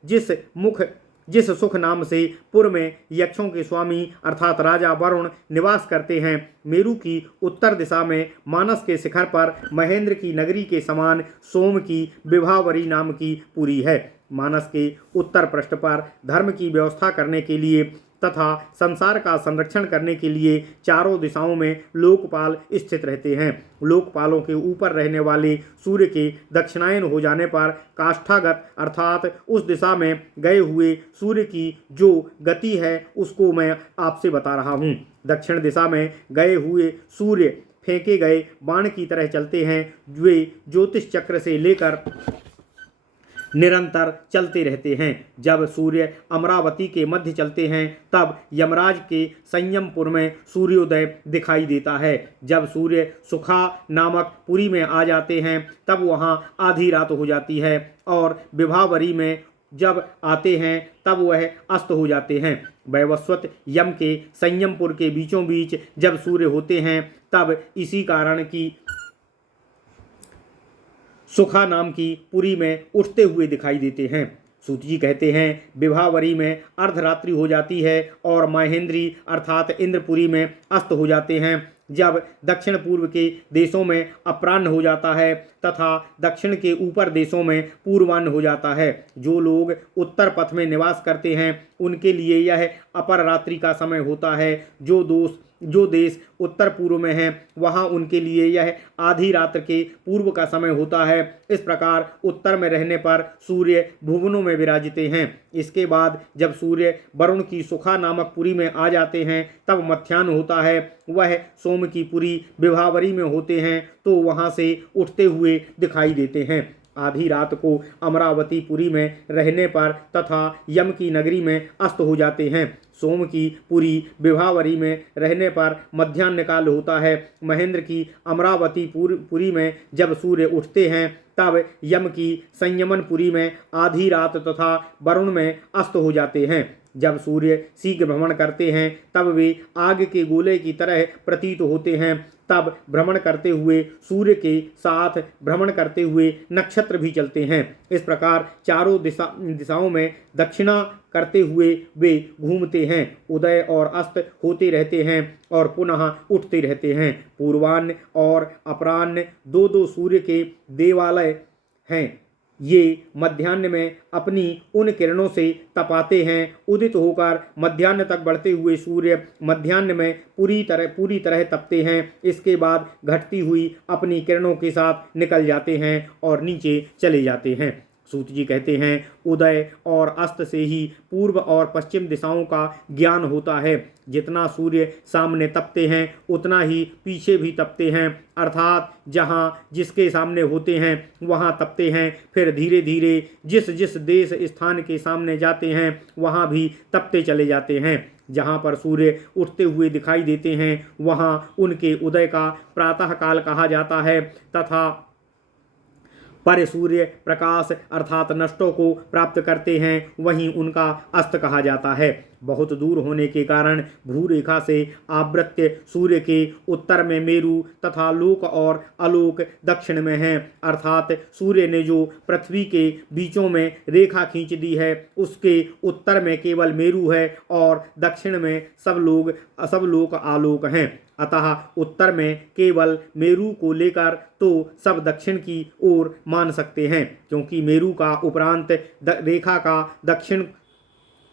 जिस सुख नाम से पुर में यक्षों के स्वामी अर्थात राजा वरुण निवास करते हैं। मेरु की उत्तर दिशा में मानस के शिखर पर महेंद्र की नगरी के समान सोम की विभावरी नाम की पुरी है। मानस के उत्तर पृष्ठ पर धर्म की व्यवस्था करने के लिए तथा संसार का संरक्षण करने के लिए चारों दिशाओं में लोकपाल स्थित रहते हैं। लोकपालों के ऊपर रहने वाले सूर्य के दक्षिणायन हो जाने पर काष्ठागत अर्थात उस दिशा में गए हुए सूर्य की जो गति है उसको मैं आपसे बता रहा हूँ। दक्षिण दिशा में गए हुए सूर्य फेंके गए बाण की तरह चलते हैं। वे ज्योतिष चक्र से लेकर निरंतर चलते रहते हैं। जब सूर्य अमरावती के मध्य चलते हैं तब यमराज के संयमपुर में सूर्योदय दिखाई देता है। जब सूर्य सुखा नामक पुरी में आ जाते हैं तब वहाँ आधी रात हो जाती है और विभावरी में जब आते हैं तब वह अस्त हो जाते हैं। वैवस्वत यम के संयमपुर के बीचों बीच जब सूर्य होते हैं तब इसी कारण की सुखा नाम की पुरी में उठते हुए दिखाई देते हैं। सूत जी कहते हैं, विभावरी में अर्धरात्रि हो जाती है और महेंद्री अर्थात इंद्रपुरी में अस्त हो जाते हैं। जब दक्षिण पूर्व के देशों में अपराह्न हो जाता है तथा दक्षिण के ऊपर देशों में पूर्वाह्न हो जाता है। जो लोग उत्तर पथ में निवास करते हैं उनके लिए यह अपर रात्रि का समय होता है। जो देश उत्तर पूर्व में हैं वहाँ उनके लिए यह आधी रात्र के पूर्व का समय होता है। इस प्रकार उत्तर में रहने पर सूर्य भुवनों में विराजते हैं। इसके बाद जब सूर्य वरुण की सुखा नामक पुरी में आ जाते हैं तब मध्याह्न होता है। वह सोम की पुरी विभावरी में होते हैं तो वहाँ से उठते हुए दिखाई देते हैं। आधी रात को अमरावती पुरी में रहने पर तथा यम की नगरी में अस्त हो जाते हैं। सोम की पुरी विभावरी में रहने पर मध्याह्न काल होता है। महेंद्र की अमरावती पुरी में जब सूर्य उठते हैं तब यम की संयमन पुरी में आधी रात तथा वरुण में अस्त हो जाते हैं। जब सूर्य शीघ्र भ्रमण करते हैं तब वे आग के गोले की तरह प्रतीत होते हैं। तब भ्रमण करते हुए सूर्य के साथ भ्रमण करते हुए नक्षत्र भी चलते हैं। इस प्रकार चारों दिशाओं में दक्षिणा करते हुए वे घूमते हैं, उदय और अस्त होते रहते हैं और पुनः उठते रहते हैं। पूर्वाह्न और अपराह्न दो दो सूर्य के देवालय हैं। ये मध्याह्न में अपनी उन किरणों से तपाते हैं। उदित होकर मध्याह्न तक बढ़ते हुए सूर्य मध्याह्न में पूरी तरह तपते हैं। इसके बाद घटती हुई अपनी किरणों के साथ निकल जाते हैं और नीचे चले जाते हैं। सूत जी कहते हैं, उदय और अस्त से ही पूर्व और पश्चिम दिशाओं का ज्ञान होता है। जितना सूर्य सामने तपते हैं उतना ही पीछे भी तपते हैं, अर्थात जहाँ जिसके सामने होते हैं वहाँ तपते हैं। फिर धीरे धीरे जिस जिस देश स्थान के सामने जाते हैं वहाँ भी तपते चले जाते हैं। जहाँ पर सूर्य उठते हुए दिखाई देते हैं वहाँ उनके उदय का प्रातः काल कहा जाता है, तथा पर सूर्य प्रकाश अर्थात नष्टों को प्राप्त करते हैं वहीं उनका अस्त कहा जाता है। बहुत दूर होने के कारण भूरेखा से आवृत्य सूर्य के उत्तर में मेरु तथा लोक और अलोक दक्षिण में हैं, अर्थात सूर्य ने जो पृथ्वी के बीचों में रेखा खींच दी है उसके उत्तर में केवल मेरु है और दक्षिण में सब लोक आलोक हैं। अतः उत्तर में केवल मेरु को लेकर तो सब दक्षिण की ओर मान सकते हैं, क्योंकि मेरु का उपरांत रेखा का दक्षिण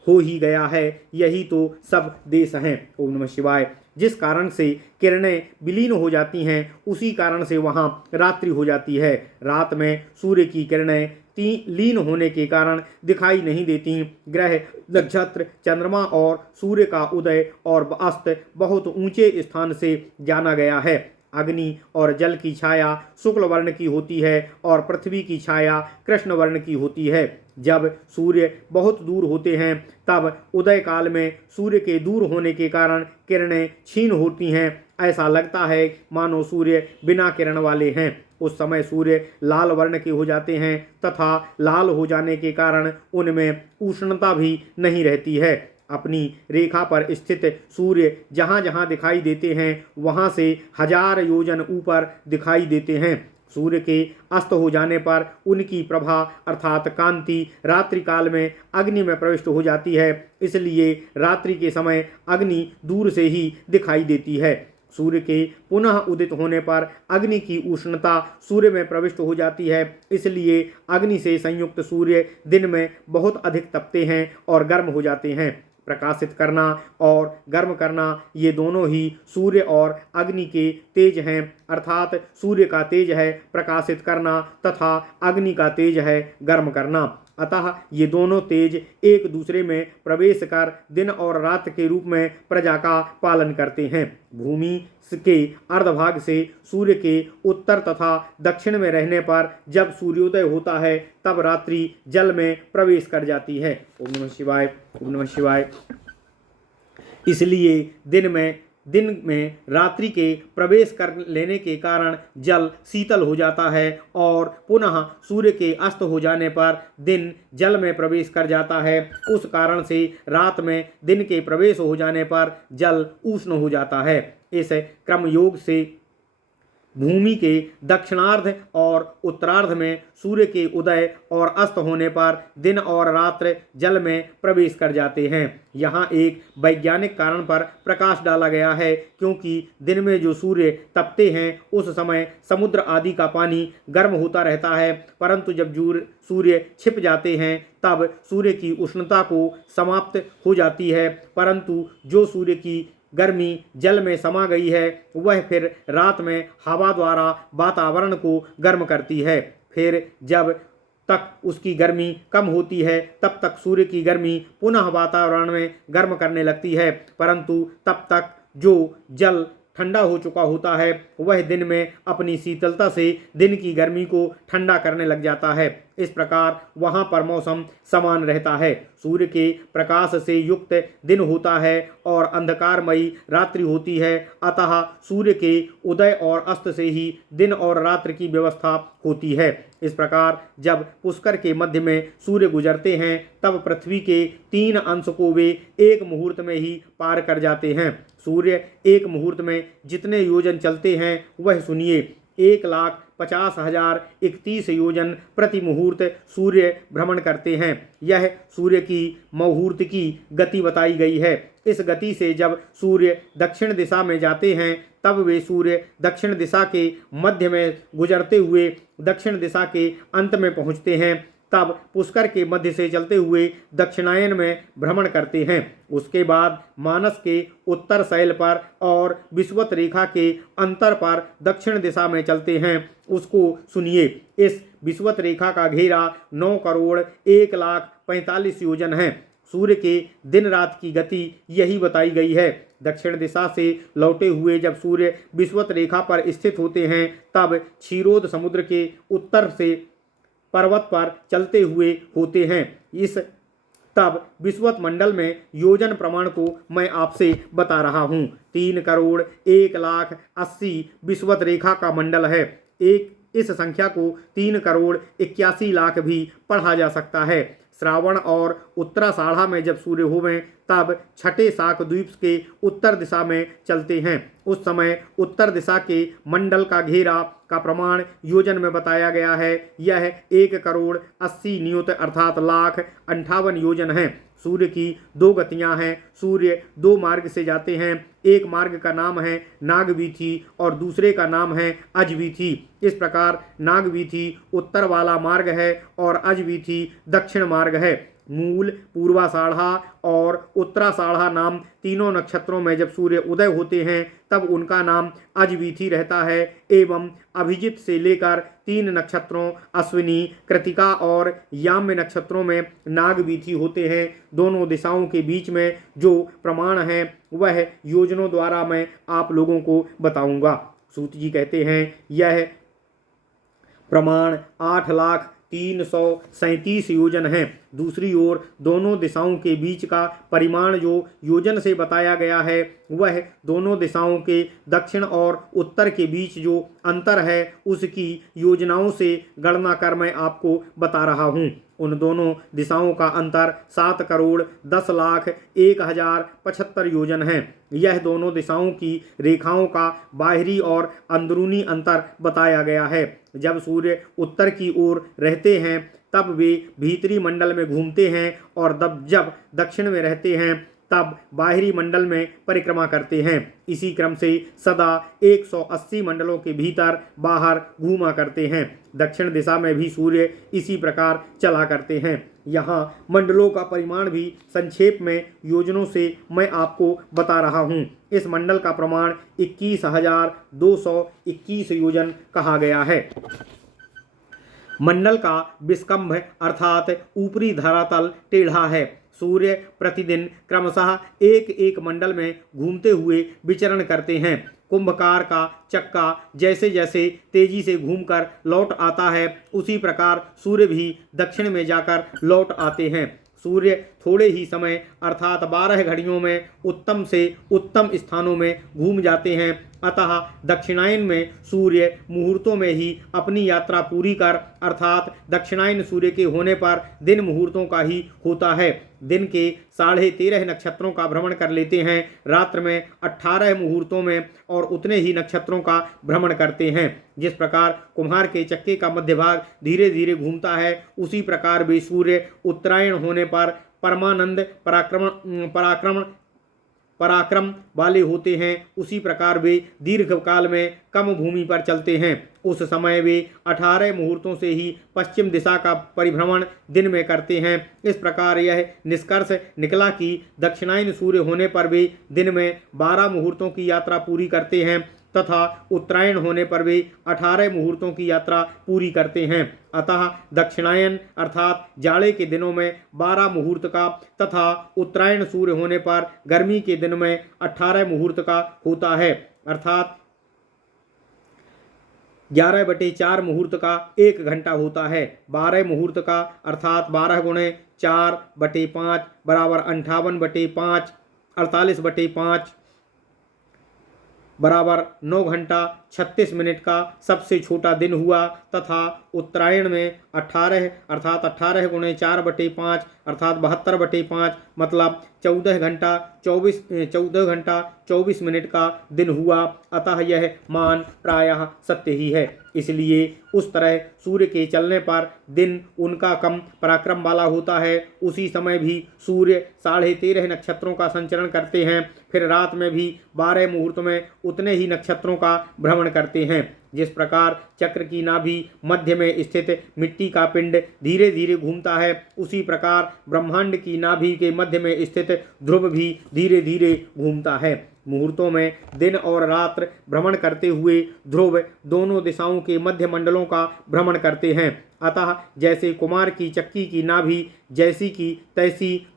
हो ही गया है। यही तो सब देश हैं। ओम नमः शिवाय। जिस कारण से किरणें विलीन हो जाती हैं उसी कारण से वहाँ रात्रि हो जाती है। रात में सूर्य की किरणें लीन होने के कारण दिखाई नहीं देती। ग्रह, नक्षत्र, चंद्रमा और सूर्य का उदय और अस्त बहुत ऊंचे स्थान से जाना गया है। अग्नि और जल की छाया शुक्ल वर्ण की होती है और पृथ्वी की छाया कृष्ण वर्ण की होती है। जब सूर्य बहुत दूर होते हैं तब उदय काल में सूर्य के दूर होने के कारण किरणें क्षीण होती हैं। ऐसा लगता है मानो सूर्य बिना किरण वाले हैं। उस समय सूर्य लाल वर्ण के हो जाते हैं तथा लाल हो जाने के कारण उनमें उष्णता भी नहीं रहती है। अपनी रेखा पर स्थित सूर्य जहाँ जहाँ दिखाई देते हैं वहाँ से 1000 योजन ऊपर दिखाई देते हैं। सूर्य के अस्त हो जाने पर उनकी प्रभा अर्थात कांति रात्रि काल में अग्नि में प्रविष्ट हो जाती है, इसलिए रात्रि के समय अग्नि दूर से ही दिखाई देती है। सूर्य के पुनः उदित होने पर अग्नि की उष्णता सूर्य में प्रविष्ट हो जाती है, इसलिए अग्नि से संयुक्त सूर्य दिन में बहुत अधिक तपते हैं और गर्म हो जाते हैं। प्रकाशित करना और गर्म करना ये दोनों ही सूर्य और अग्नि के तेज हैं, अर्थात सूर्य का तेज है प्रकाशित करना तथा अग्नि का तेज है गर्म करना। अतः ये दोनों तेज एक दूसरे में प्रवेश कर दिन और रात के रूप में प्रजा का पालन करते हैं। भूमि के अर्धभाग से सूर्य के उत्तर तथा दक्षिण में रहने पर जब सूर्योदय होता है तब रात्रि जल में प्रवेश कर जाती है। ओम नमः शिवाय, ओम नमः शिवाय। इसलिए दिन में रात्रि के प्रवेश कर लेने के कारण जल शीतल हो जाता है और पुनः सूर्य के अस्त हो जाने पर दिन जल में प्रवेश कर जाता है। उस कारण से रात में दिन के प्रवेश हो जाने पर जल उष्ण हो जाता है। इस क्रम योग से भूमि के दक्षिणार्ध और उत्तरार्ध में सूर्य के उदय और अस्त होने पर दिन और रात्र जल में प्रवेश कर जाते हैं। यहाँ एक वैज्ञानिक कारण पर प्रकाश डाला गया है, क्योंकि दिन में जो सूर्य तपते हैं उस समय समुद्र आदि का पानी गर्म होता रहता है, परंतु जब सूर्य छिप जाते हैं तब सूर्य की उष्णता को समाप्त हो जाती है, परंतु जो सूर्य की गर्मी जल में समा गई है वह फिर रात में हवा द्वारा वातावरण को गर्म करती है। फिर जब तक उसकी गर्मी कम होती है तब तक सूर्य की गर्मी पुनः वातावरण में गर्म करने लगती है, परंतु तब तक जो जल ठंडा हो चुका होता है वह दिन में अपनी शीतलता से दिन की गर्मी को ठंडा करने लग जाता है। इस प्रकार वहाँ पर मौसम समान रहता है। सूर्य के प्रकाश से युक्त दिन होता है और अंधकारमयी रात्रि होती है। अतः सूर्य के उदय और अस्त से ही दिन और रात्रि की व्यवस्था होती है। इस प्रकार जब पुष्कर के मध्य में सूर्य गुजरते हैं तब पृथ्वी के 3 अंश को वे एक मुहूर्त में ही पार कर जाते हैं। सूर्य एक मुहूर्त में जितने योजन चलते हैं वह सुनिए। 1,50,031 योजन प्रति मुहूर्त सूर्य भ्रमण करते हैं। यह सूर्य की मुहूर्त की गति बताई गई है। इस गति से जब सूर्य दक्षिण दिशा में जाते हैं तब वे सूर्य दक्षिण दिशा के मध्य में गुजरते हुए दक्षिण दिशा के अंत में पहुँचते हैं। तब पुष्कर के मध्य से चलते हुए दक्षिणायन में भ्रमण करते हैं। उसके बाद मानस के उत्तर शैल पर और विषुवत रेखा के अंतर पर दक्षिण दिशा में चलते हैं। उसको सुनिए। इस विषुवत रेखा का घेरा 9,01,45 योजन है। सूर्य के दिन रात की गति यही बताई गई है। दक्षिण दिशा से लौटे हुए जब सूर्य विषुवत रेखा पर स्थित होते हैं तब क्षीरोद समुद्र के उत्तर से पर्वत पर चलते हुए होते हैं। इस तब विषुवत मंडल में योजन प्रमाण को मैं आपसे बता रहा हूँ। 3,01,80,000 विषुवत रेखा का मंडल है। इस संख्या को 3,81,00,000 भी पढ़ा जा सकता है। श्रावण और उत्तराषाढ़ा में जब सूर्य होवें तब छठे शाक द्वीप के उत्तर दिशा में चलते हैं। उस समय उत्तर दिशा के मंडल का घेरा का प्रमाण योजन में बताया गया है। यह 1,80,00,000 नियुत अर्थात 1,58,000 योजन है। सूर्य की 2 गतियां हैं। सूर्य 2 मार्ग से जाते हैं। एक मार्ग का नाम है नागवीथी और दूसरे का नाम है अजवीथी। इस प्रकार नागवीथी उत्तर वाला मार्ग है और अजवीथी दक्षिण मार्ग है। मूल, पूर्वाषाढ़ा और उत्तराषाढ़ा नाम तीनों नक्षत्रों में जब सूर्य उदय होते हैं तब उनका नाम अजवीथी रहता है एवं अभिजित से लेकर 3 नक्षत्रों अश्विनी, कृतिका और याम्य नक्षत्रों में नागवीथी होते हैं। दोनों दिशाओं के बीच में जो प्रमाण है वह योजनों द्वारा मैं आप लोगों को बताऊंगा। सूत जी कहते हैं यह प्रमाण 8,03,37 योजन है। दूसरी ओर दोनों दिशाओं के बीच का परिमाण जो योजन से बताया गया है वह दोनों दिशाओं के दक्षिण और उत्तर के बीच जो अंतर है उसकी योजनाओं से गणना कर मैं आपको बता रहा हूँ। उन दोनों दिशाओं का अंतर 7,10,01,075 योजन है। यह दोनों दिशाओं की रेखाओं का बाहरी और अंदरूनी अंतर बताया गया है। जब सूर्य उत्तर की ओर रहते हैं तब वे भीतरी मंडल में घूमते हैं और जब दक्षिण में रहते हैं तब बाहरी मंडल में परिक्रमा करते हैं। इसी क्रम से सदा 180 मंडलों के भीतर बाहर घूमा करते हैं। दक्षिण दिशा में भी सूर्य इसी प्रकार चला करते हैं। यहाँ मंडलों का परिमाण भी संक्षेप में योजनों से मैं आपको बता रहा हूँ। इस मंडल का प्रमाण 21,221 योजन कहा गया है। मंडल का विस्कंभ अर्थात ऊपरी धरातल टेढ़ा है। सूर्य प्रतिदिन क्रमशः एक एक मंडल में घूमते हुए विचरण करते हैं। कुंभकार का चक्का जैसे जैसे तेजी से घूमकर लौट आता है उसी प्रकार सूर्य भी दक्षिण में जाकर लौट आते हैं। सूर्य थोड़े ही समय अर्थात 12 घड़ियों में उत्तम से उत्तम स्थानों में घूम जाते हैं। अतः दक्षिणायन में सूर्य मुहूर्तों में ही अपनी यात्रा पूरी कर अर्थात दक्षिणायन सूर्य के होने पर दिन मुहूर्तों का ही होता है। दिन के 13.5 नक्षत्रों का भ्रमण कर लेते हैं। रात्र में 18 मुहूर्तों में और उतने ही नक्षत्रों का भ्रमण करते हैं। जिस प्रकार कुम्हार के चक्के का मध्य भाग धीरे धीरे घूमता है उसी प्रकार वे सूर्य उत्तरायण होने पर परमानंद पराक्रम वाले होते हैं। उसी प्रकार वे दीर्घ काल में कम भूमि पर चलते हैं। उस समय वे 18 मुहूर्तों से ही पश्चिम दिशा का परिभ्रमण दिन में करते हैं। इस प्रकार यह निष्कर्ष निकला कि दक्षिणायन सूर्य होने पर वे दिन में 12 मुहूर्तों की यात्रा पूरी करते हैं तथा उत्तरायण होने पर वे 18 मुहूर्तों की यात्रा पूरी करते हैं। अतः दक्षिणायन अर्थात जाड़े के दिनों में 12 मुहूर्त का तथा उत्तरायण सूर्य होने पर गर्मी के दिन में 18 मुहूर्त का होता है। अर्थात 11/4 मुहूर्त का 1 घंटा होता है। 12 मुहूर्त का अर्थात 12 गुणे 4/5 बराबर 58/5 48/5 बराबर 9 घंटा 36 मिनट का सबसे छोटा दिन हुआ तथा उत्तरायण में 18 अर्थात 18 गुणे 4/5 अर्थात 72/5 मतलब 14 घंटा 24 मिनट का दिन हुआ। अतः यह मान प्रायः सत्य ही है। इसलिए उस तरह सूर्य के चलने पर दिन उनका कम पराक्रम वाला होता है। उसी समय भी सूर्य 13.5 नक्षत्रों का संचरण करते हैं। फिर रात में भी 12 मुहूर्त में उतने ही नक्षत्रों का भ्रमण करते हैं। जिस प्रकार चक्र की नाभि मध्य में स्थित मिट्टी का पिंड धीरे धीरे घूमता है, उसी प्रकार ब्रह्मांड की नाभि के मध्य में स्थित ध्रुव भी धीरे धीरे घूमता है। मुहूर्तों में दिन और रात्र भ्रमण करते हुए ध्रुव दोनों दिशाओं के मध्य मंडलों का भ्रमण करते हैं। अतः जैसे कुमार की चक्की की नाभि जैसी की तैसी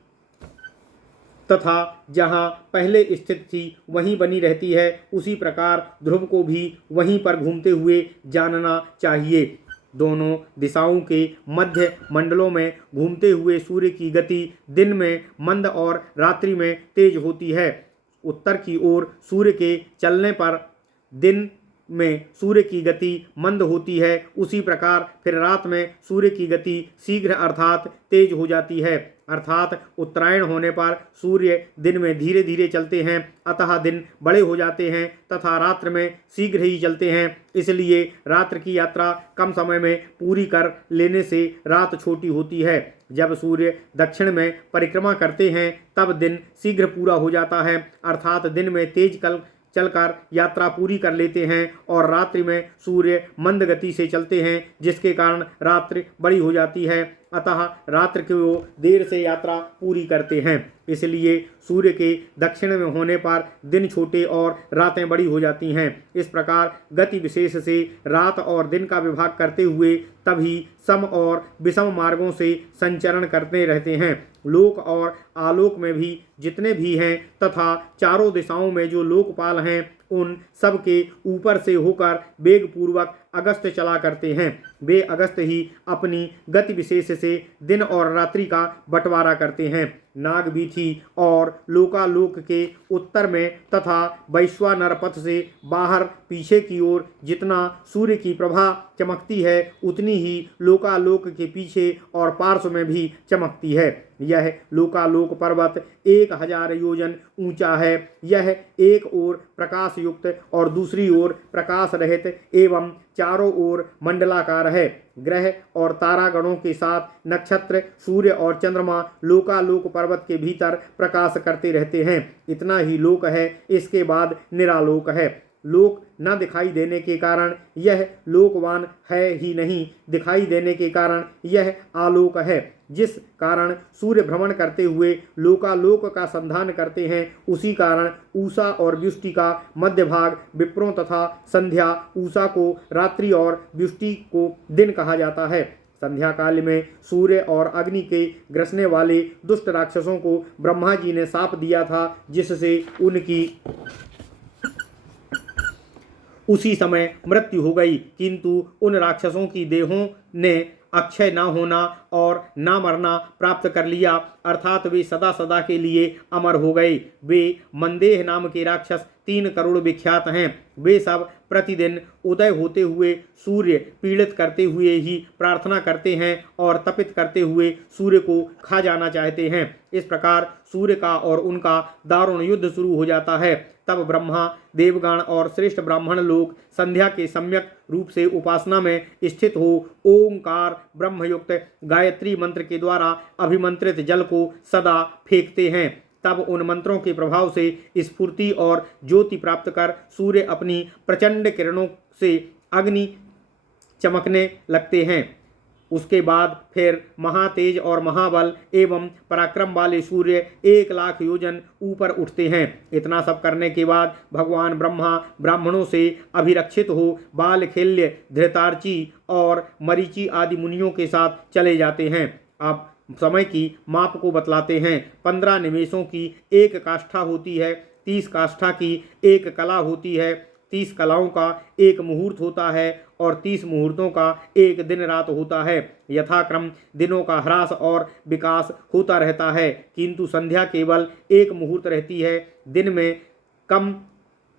तथा जहाँ पहले स्थित थी वहीं बनी रहती है, उसी प्रकार ध्रुव को भी वहीं पर घूमते हुए जानना चाहिए। दोनों दिशाओं के मध्य मंडलों में घूमते हुए सूर्य की गति दिन में मंद और रात्रि में तेज होती है। उत्तर की ओर सूर्य के चलने पर दिन में सूर्य की गति मंद होती है, उसी प्रकार फिर रात में सूर्य की गति शीघ्र अर्थात तेज हो जाती है। अर्थात उत्तरायण होने पर सूर्य दिन में धीरे धीरे चलते हैं, अतः दिन बड़े हो जाते हैं तथा रात्र में शीघ्र ही चलते हैं। इसलिए रात्र की यात्रा कम समय में पूरी कर लेने से रात छोटी होती है। जब सूर्य दक्षिण में परिक्रमा करते हैं तब दिन शीघ्र पूरा हो जाता है, अर्थात दिन में तेज चलकर यात्रा पूरी कर लेते हैं और रात्रि में सूर्य मंद गति से चलते हैं, जिसके कारण रात्रि बड़ी हो जाती है। अतः रात्र को देर से यात्रा पूरी करते हैं। इसलिए सूर्य के दक्षिण में होने पर दिन छोटे और रातें बड़ी हो जाती हैं। इस प्रकार गति विशेष से रात और दिन का विभाग करते हुए तभी सम और विषम मार्गों से संचरण करते रहते हैं। लोक और आलोक में भी जितने भी हैं तथा चारों दिशाओं में जो लोकपाल हैं, उन सब के ऊपर से होकर वेग पूर्वक अगस्त चला करते हैं। वे अगस्त ही अपनी गति विशेष से दिन और रात्रि का बंटवारा करते हैं। नागवीथी और लोकालोक के उत्तर में तथा वैश्वानर पथ से बाहर पीछे की ओर जितना सूर्य की प्रभा चमकती है, उतनी ही लोकालोक के पीछे और पार्श्व में भी चमकती है। यह लोकालोक पर्वत 1000 योजन ऊंचा है। यह एक ओर प्रकाश युक्त और दूसरी ओर प्रकाश रहित एवं चारों ओर मंडलाकार है। ग्रह और तारागणों के साथ नक्षत्र, सूर्य और चंद्रमा लोकालोक पर्वत के भीतर प्रकाश करते रहते हैं। इतना ही लोक है, इसके बाद निरालोक है। लोक न दिखाई देने के कारण यह लोकवान है ही नहीं, दिखाई देने के कारण यह आलोक है। जिस कारण सूर्य भ्रमण करते हुए लोकालोक का संधान करते हैं, उसी कारण उषा और व्युष्टि का मध्य भाग विप्रों तथा संध्या उषा को रात्रि और व्युष्टि को दिन कहा जाता है। संध्या काल में सूर्य और अग्नि के ग्रसने वाले दुष्ट राक्षसों को ब्रह्मा जी ने शाप दिया था, जिससे उनकी उसी समय मृत्यु हो गई। किंतु उन राक्षसों की देहों ने अक्षय न होना और न मरना प्राप्त कर लिया, अर्थात वे सदा सदा के लिए अमर हो गए। वे मंदेह नाम के राक्षस 3 करोड़ विख्यात हैं। वे सब प्रतिदिन उदय होते हुए सूर्य पीड़ित करते हुए ही प्रार्थना करते हैं और तपित करते हुए सूर्य को खा जाना चाहते हैं। इस प्रकार सूर्य का और उनका दारुण युद्ध शुरू हो जाता है। तब ब्रह्मा, देवगण और श्रेष्ठ ब्राह्मण लोग संध्या के सम्यक रूप से उपासना में स्थित हो ओंकार ब्रह्मयुक्त गायत्री मंत्र के द्वारा अभिमंत्रित जल को सदा फेंकते हैं। तब उन मंत्रों के प्रभाव से स्फूर्ति और ज्योति प्राप्त कर सूर्य अपनी प्रचंड किरणों से अग्नि चमकने लगते हैं। उसके बाद फिर महातेज और महाबल एवं पराक्रम वाले सूर्य 1,00,000 योजन ऊपर उठते हैं। इतना सब करने के बाद भगवान ब्रह्मा ब्राह्मणों से अभिरक्षित हो बालखेल्य, धृतार्ची और मरीचि आदि मुनियों के साथ चले जाते हैं। अब समय की माप को बतलाते हैं। 15 निमेषों की एक काष्ठा होती है, 30 काष्ठा की एक कला होती है, 30 कलाओं का एक मुहूर्त होता है और 30 मुहूर्तों का एक दिन रात होता है। यथाक्रम दिनों का ह्रास और विकास होता रहता है, किंतु संध्या केवल एक मुहूर्त रहती है।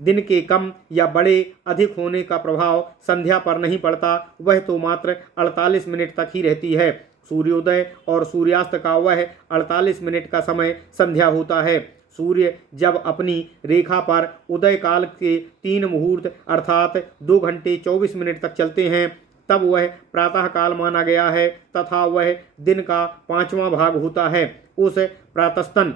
दिन के कम या बड़े अधिक होने का प्रभाव संध्या पर नहीं पड़ता, वह तो मात्र 48 मिनट तक ही रहती है। सूर्योदय और सूर्यास्त का वह 48 मिनट का समय संध्या होता है। सूर्य जब अपनी रेखा पर उदय काल के 3 मुहूर्त अर्थात 2 घंटे 24 मिनट तक चलते हैं, तब वह प्रातः काल माना गया है तथा वह दिन का 5वां भाग होता है। उस प्रातस्तन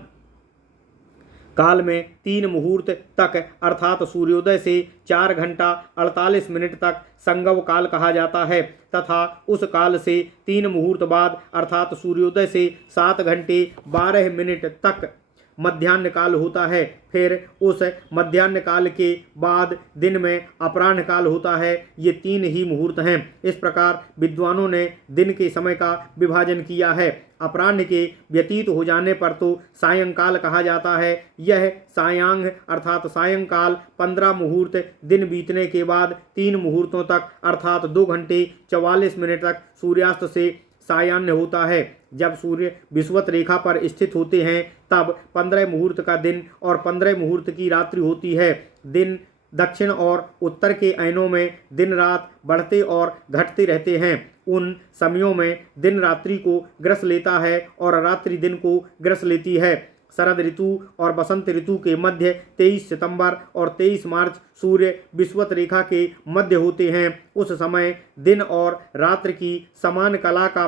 काल में 3 मुहूर्त तक अर्थात सूर्योदय से 4 घंटा 48 मिनट तक संगव काल कहा जाता है तथा उस काल से 3 मुहूर्त बाद अर्थात सूर्योदय से 7 घंटे 12 मिनट तक मध्याह्न काल होता है। फिर उस मध्याह्न काल के बाद दिन में अपराह्न काल होता है। ये 3 ही मुहूर्त हैं। इस प्रकार विद्वानों ने दिन के समय का विभाजन किया है। अपराह्न के व्यतीत हो जाने पर तो सायंकाल कहा जाता है। यह सायांग अर्थात सायंकाल 15 मुहूर्त दिन बीतने के बाद 3 मुहूर्तों तक अर्थात 2 घंटे 44 मिनट तक सूर्यास्त से सायाह्न होता है। जब सूर्य विषुवत रेखा पर स्थित होते हैं तब 15 मुहूर्त का दिन और 15 मुहूर्त की रात्रि होती है। दिन दक्षिण और उत्तर के अयनों में दिन रात बढ़ते और घटते रहते हैं। उन समयों में दिन रात्रि को ग्रस लेता है और रात्रि दिन को ग्रस लेती है। शरद ऋतु और बसंत ऋतु के मध्य 23 सितंबर और 23 मार्च सूर्य विषुवत रेखा के मध्य होते हैं। उस समय दिन और रात्र की समान कला का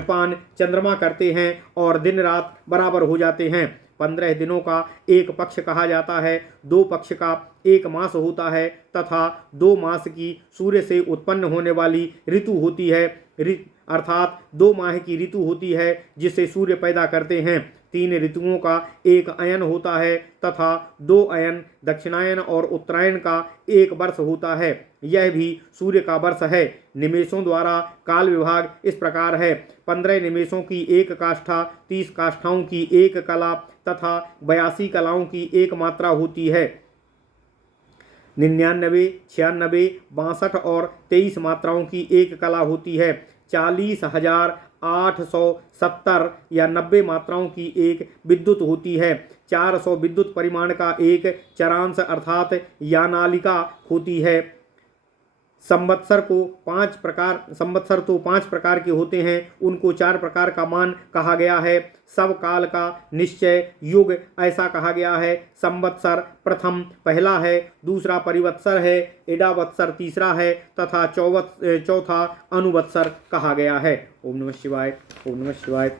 पान चंद्रमा करते हैं और दिन रात बराबर हो जाते हैं। 15 दिनों का एक पक्ष कहा जाता है। 2 पक्ष का एक मास होता है तथा 2 मास की सूर्य से उत्पन्न होने वाली ऋतु होती है अर्थात 2 माह की ऋतु होती है जिसे सूर्य पैदा करते हैं। 3 ऋतुओं का एक अयन होता है तथा 2 अयन दक्षिणायन और उत्तरायण का एक वर्ष होता है। यह भी सूर्य का वर्ष है। निमेषों द्वारा काल विभाग इस प्रकार है। 15 निमेषों की एक काष्ठा, 30 काष्ठाओं की एक कला तथा 82 कलाओं की एक मात्रा होती है। 99, 96, 62 और 23 मात्राओं की एक कला होती है। 40,870 या 90 मात्राओं की एक विद्युत होती है। 400 विद्युत परिमाण का एक चरांश अर्थात यानालिका होती है। संवत्सर तो 5 प्रकार के होते हैं, उनको 4 प्रकार का मान कहा गया है। सब काल का निश्चय युग ऐसा कहा गया है। संवत्सर प्रथम पहला है, दूसरा परिवत्सर है, इडावत्सर तीसरा है तथा चौथा अनुवत्सर कहा गया है। ओम नमः शिवाय, ओम नमः शिवाय।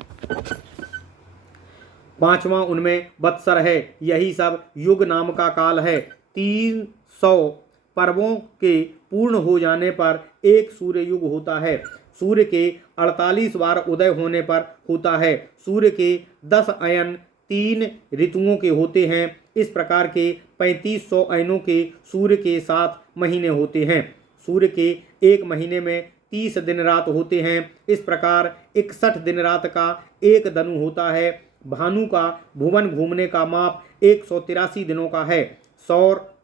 5वां उनमें वत्सर है। यही सब युग नाम का काल है। 300 पर्वों के पूर्ण हो जाने पर एक सूर्य युग होता है। सूर्य के 48 बार उदय होने पर होता है। सूर्य के 10 अयन 3 ऋतुओं के होते हैं। इस प्रकार के 3500 अयनों के सूर्य के 7 महीने होते हैं। सूर्य के एक महीने में 30 दिन रात होते हैं। इस प्रकार 61 दिन रात का एक दनु होता है। भानु का भुवन घूमने का माप 183 दिनों का है। सौर,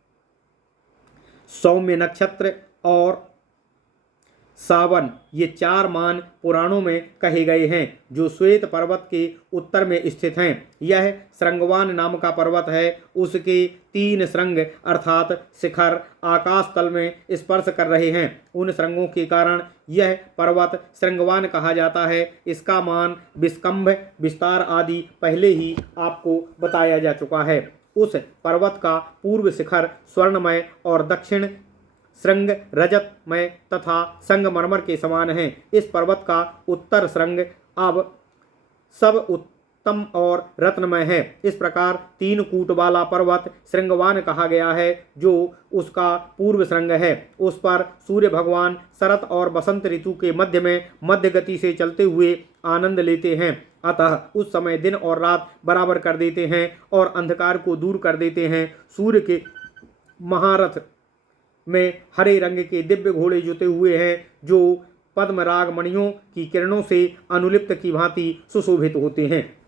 सौम्य नक्षत्र और सावन ये 4 मान पुराणों में कहे गए हैं जो श्वेत पर्वत के उत्तर में स्थित हैं। यह श्रृंगवान नाम का पर्वत है। उसके 3 श्रृंग अर्थात शिखर आकाश तल में स्पर्श कर रहे हैं। उन श्रृंगों के कारण यह पर्वत श्रृंगवान कहा जाता है। इसका मान विस्कंभ विस्तार आदि पहले ही आपको बताया जा चुका है। उस पर्वत का पूर्व शिखर स्वर्णमय और दक्षिण श्रृंग रजतमय तथा संगमरमर के समान है। इस पर्वत का उत्तर श्रृंग अब सब उत्तम और रत्नमय है। इस प्रकार 3 कूट वाला पर्वत श्रृंगवान कहा गया है जो उसका पूर्व श्रृंग है। उस पर सूर्य भगवान शरत और बसंत ऋतु के मध्य में मध्य गति से चलते हुए आनंद लेते हैं। अतः उस समय दिन और रात बराबर कर देते हैं और अंधकार को दूर कर देते हैं। सूर्य के महारथ में हरे रंग के दिव्य घोड़े जुते हुए हैं जो पद्मराग मणियों की किरणों से अनुलिप्त की भांति सुशोभित होते हैं।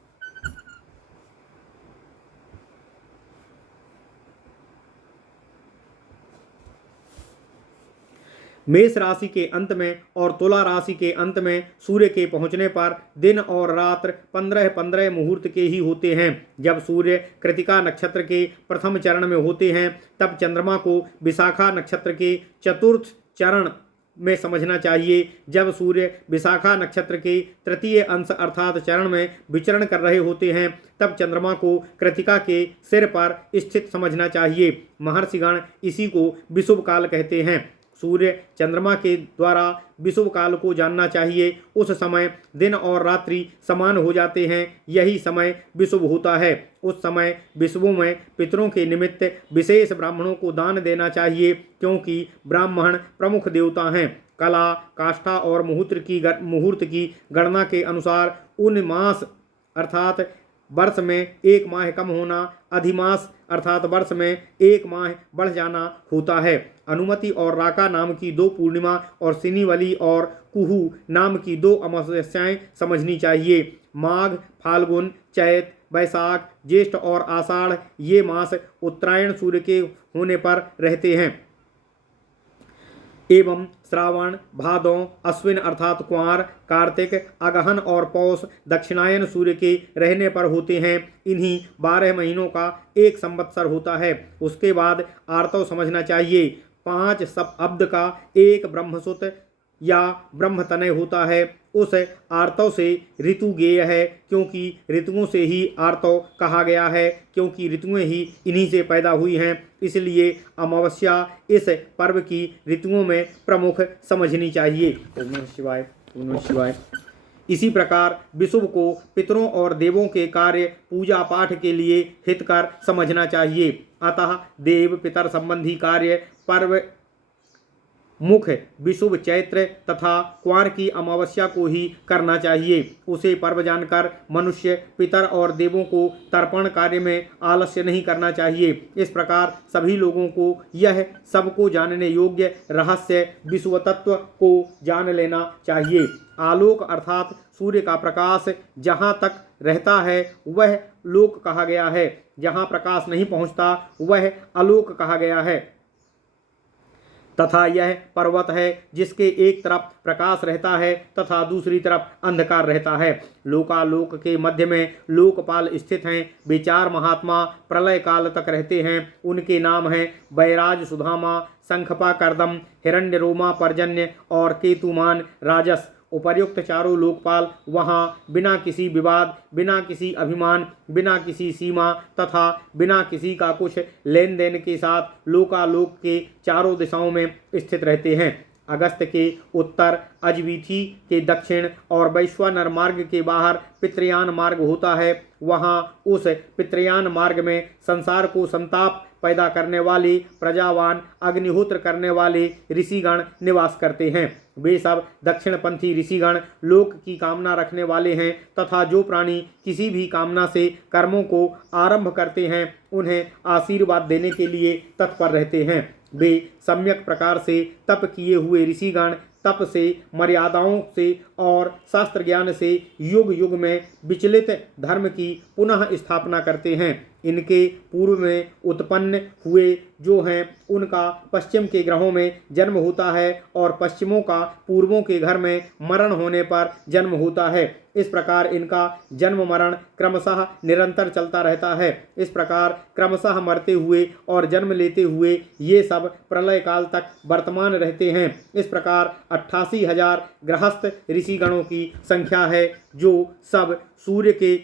मेष राशि के अंत में और तुला राशि के अंत में सूर्य के पहुंचने पर दिन और रात्र 15-15 मुहूर्त के ही होते हैं। जब सूर्य कृतिका नक्षत्र के प्रथम चरण में होते हैं तब चंद्रमा को विशाखा नक्षत्र के चतुर्थ चरण में समझना चाहिए। जब सूर्य विशाखा नक्षत्र के तृतीय अंश अर्थात चरण में विचरण कर रहे होते हैं तब चंद्रमा को कृतिका के सिर पर स्थित समझना चाहिए। महर्षिगण इसी को विषुव काल कहते हैं। सूर्य चंद्रमा के द्वारा विषुव काल को जानना चाहिए। उस समय दिन और रात्रि समान हो जाते हैं, यही समय विषुव होता है। उस समय विषुवों में पितरों के निमित्त विशेष ब्राह्मणों को दान देना चाहिए, क्योंकि ब्राह्मण प्रमुख देवता हैं। कला, काष्ठा और मुहूर्त की गणना के अनुसार उन मास अर्थात वर्ष में एक माह कम होना, अधिमास अर्थात वर्ष में एक माह बढ़ जाना होता है। अनुमति और राका नाम की 2 पूर्णिमा और सिनीवली और कुहू नाम की 2 अमावस्याएं समझनी चाहिए। माघ, फाल्गुन, चैत, वैशाख, ज्येष्ठ और आषाढ़ ये मास उत्तरायण सूर्य के होने पर रहते हैं एवं श्रावण, भादों, अश्विन अर्थात कुंवार, कार्तिक, अगहन और पौष दक्षिणायन सूर्य के रहने पर होते हैं। इन्हीं 12 महीनों का एक संवत्सर होता है। उसके बाद आर्तव समझना चाहिए। 5 शब्द का एक ब्रह्मसुत या ब्रह्मतनय होता है। उस आर्तव से ऋतु गेय है, क्योंकि ऋतुओं से ही आर्तव कहा गया है, क्योंकि ऋतुएं ही इन्हीं से पैदा हुई हैं। इसलिए अमावस्या इस पर्व की ऋतुओं में प्रमुख समझनी चाहिए। ओम नमः शिवाय, ओम नमः शिवाय। इसी प्रकार विषुव को पितरों और देवों के कार्य पूजा पाठ के लिए हितकर समझना चाहिए। अतः देव पितर संबंधी कार्य पर्व मुख्य विषुव, चैत्र तथा कुंवार की अमावस्या को ही करना चाहिए। उसे पर्व जानकर मनुष्य पितर और देवों को तर्पण कार्य में आलस्य नहीं करना चाहिए। इस प्रकार सभी लोगों को यह सबको जानने योग्य रहस्य विषुव तत्व को जान लेना चाहिए। आलोक अर्थात सूर्य का प्रकाश जहाँ तक रहता है वह लोक कहा गया है, जहाँ प्रकाश नहीं पहुँचता वह अलोक कहा गया है। तथा यह पर्वत है जिसके एक तरफ प्रकाश रहता है तथा दूसरी तरफ अंधकार रहता है। लोकालोक के मध्य में लोकपाल स्थित हैं। वे 4 महात्मा प्रलय काल तक रहते हैं। उनके नाम हैं बैराज सुधामा, शंखपा कर्दम, हिरण्य रोमा पर्जन्य और केतुमान राजस। उपर्युक्त चारों लोकपाल वहाँ बिना किसी विवाद, बिना किसी अभिमान, बिना किसी सीमा तथा बिना किसी का कुछ लेन देन के साथ लोकालोक के चारों दिशाओं में स्थित रहते हैं। अगस्त के उत्तर, अजवीथी के दक्षिण और वैश्वानर मार्ग के बाहर पितृयान मार्ग होता है। वहाँ उस पितृयान मार्ग में संसार को संताप पैदा करने वाले, प्रजावान, अग्निहोत्र करने वाले ऋषिगण निवास करते हैं। वे सब दक्षिणपंथी ऋषिगण लोक की कामना रखने वाले हैं तथा जो प्राणी किसी भी कामना से कर्मों को आरंभ करते हैं उन्हें आशीर्वाद देने के लिए तत्पर रहते हैं। वे सम्यक प्रकार से तप किए हुए ऋषिगण तप से, मर्यादाओं से और शास्त्र ज्ञान से युग युग में विचलित धर्म की पुनः स्थापना करते हैं। इनके पूर्व में उत्पन्न हुए जो हैं उनका पश्चिम के ग्रहों में जन्म होता है और पश्चिमों का पूर्वों के घर में मरण होने पर जन्म होता है। इस प्रकार इनका जन्म मरण क्रमशः निरंतर चलता रहता है। इस प्रकार क्रमशः मरते हुए और जन्म लेते हुए ये सब प्रलय काल तक वर्तमान रहते हैं। इस प्रकार 88,000 गृहस्थ ऋषिगणों की संख्या है जो सब सूर्य के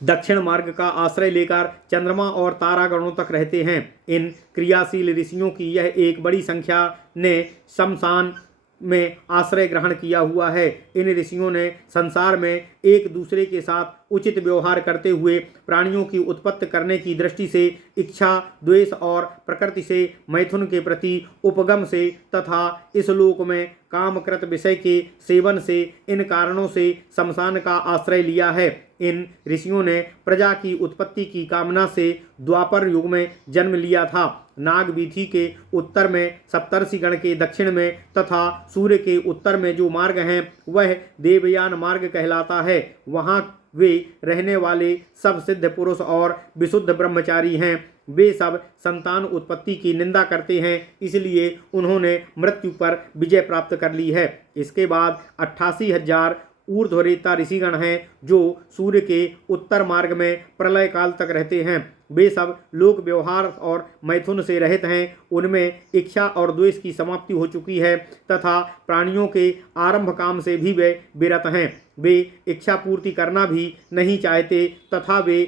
दक्षिण मार्ग का आश्रय लेकर चंद्रमा और तारागणों तक रहते हैं। इन क्रियाशील ऋषियों की यह एक बड़ी संख्या ने शमशान में आश्रय ग्रहण किया हुआ है। इन ऋषियों ने संसार में एक दूसरे के साथ उचित व्यवहार करते हुए प्राणियों की उत्पत्ति करने की दृष्टि से इच्छा, द्वेष और प्रकृति से मैथुन के प्रति उपगम से तथा इस लोक में कामकृत विषय के सेवन से इन कारणों से शमशान का आश्रय लिया है। इन ऋषियों ने प्रजा की उत्पत्ति की कामना से द्वापर युग में जन्म लिया था। नागवीथी के उत्तर में, सप्तर्षिगण के दक्षिण में तथा सूर्य के उत्तर में जो मार्ग हैं वह देवयान मार्ग कहलाता है। वहाँ वे रहने वाले सब सिद्ध पुरुष और विशुद्ध ब्रह्मचारी हैं। वे सब संतान उत्पत्ति की निंदा करते हैं, इसलिए उन्होंने मृत्यु पर विजय प्राप्त कर ली है। इसके बाद 88,000 ऊर्ध्वरेता ऋषिगण हैं जो सूर्य के उत्तर मार्ग में प्रलय काल तक रहते हैं। वे सब लोक व्यवहार और मैथुन से रहित हैं। उनमें इच्छा और द्वेष की समाप्ति हो चुकी है तथा प्राणियों के आरंभ काम से भी वे विरत हैं। वे इच्छा पूर्ति करना भी नहीं चाहते तथा वे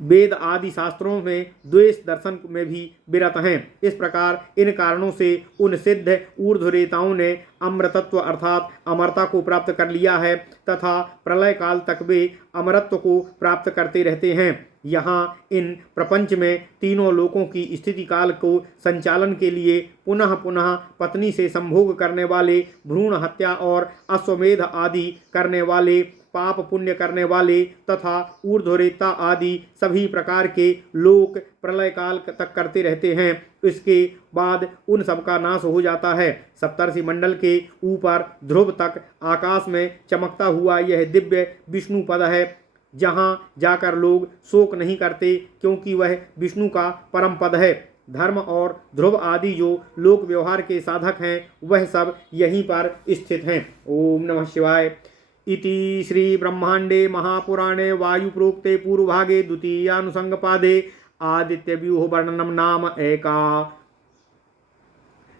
वेद आदि शास्त्रों में द्वेष दर्शन में भी विरत हैं। इस प्रकार इन कारणों से उन सिद्ध ऊर्ध्वरेताओं ने अमृतत्व अर्थात अमरता को प्राप्त कर लिया है तथा प्रलय काल तक वे अमरत्व को प्राप्त करते रहते हैं। यहाँ इन प्रपंच में तीनों लोकों की स्थिति काल को संचालन के लिए पुनः पुनः पत्नी से संभोग करने वाले, भ्रूण हत्या और अश्वमेध आदि करने वाले, पाप पुण्य करने वाले तथा ऊर्ध्वरेता आदि सभी प्रकार के लोक प्रलय काल तक करते रहते हैं। इसके बाद उन सब का नाश हो जाता है। सप्तर्षि मंडल के ऊपर ध्रुव तक आकाश में चमकता हुआ यह दिव्य विष्णु पद है, जहाँ जाकर लोग शोक नहीं करते, क्योंकि वह विष्णु का परम पद है। धर्म और ध्रुव आदि जो लोक व्यवहार के साधक हैं, वह सब यहीं पर स्थित हैं। ओम नमः शिवाय। इति श्री ब्रह्मांडे महापुराणे वायुप्रोक्ते पूर्वभागे द्वितीयानुसंगपादे आदित्यव्यूह वर्णनम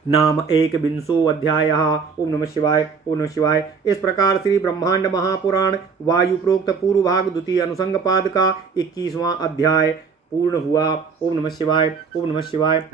नाम एकविंशो अध्यायः। ओम नमः शिवाय। ओम नमः शिवाय। इस प्रकार श्री ब्रह्मांड महापुराण वायुप्रोक्त पूर्व भाग द्वितीय अनुसंगपाद का 21वां अध्याय पूर्ण हुआ। ओम नमः शिवाय। ओम नमः शिवाय।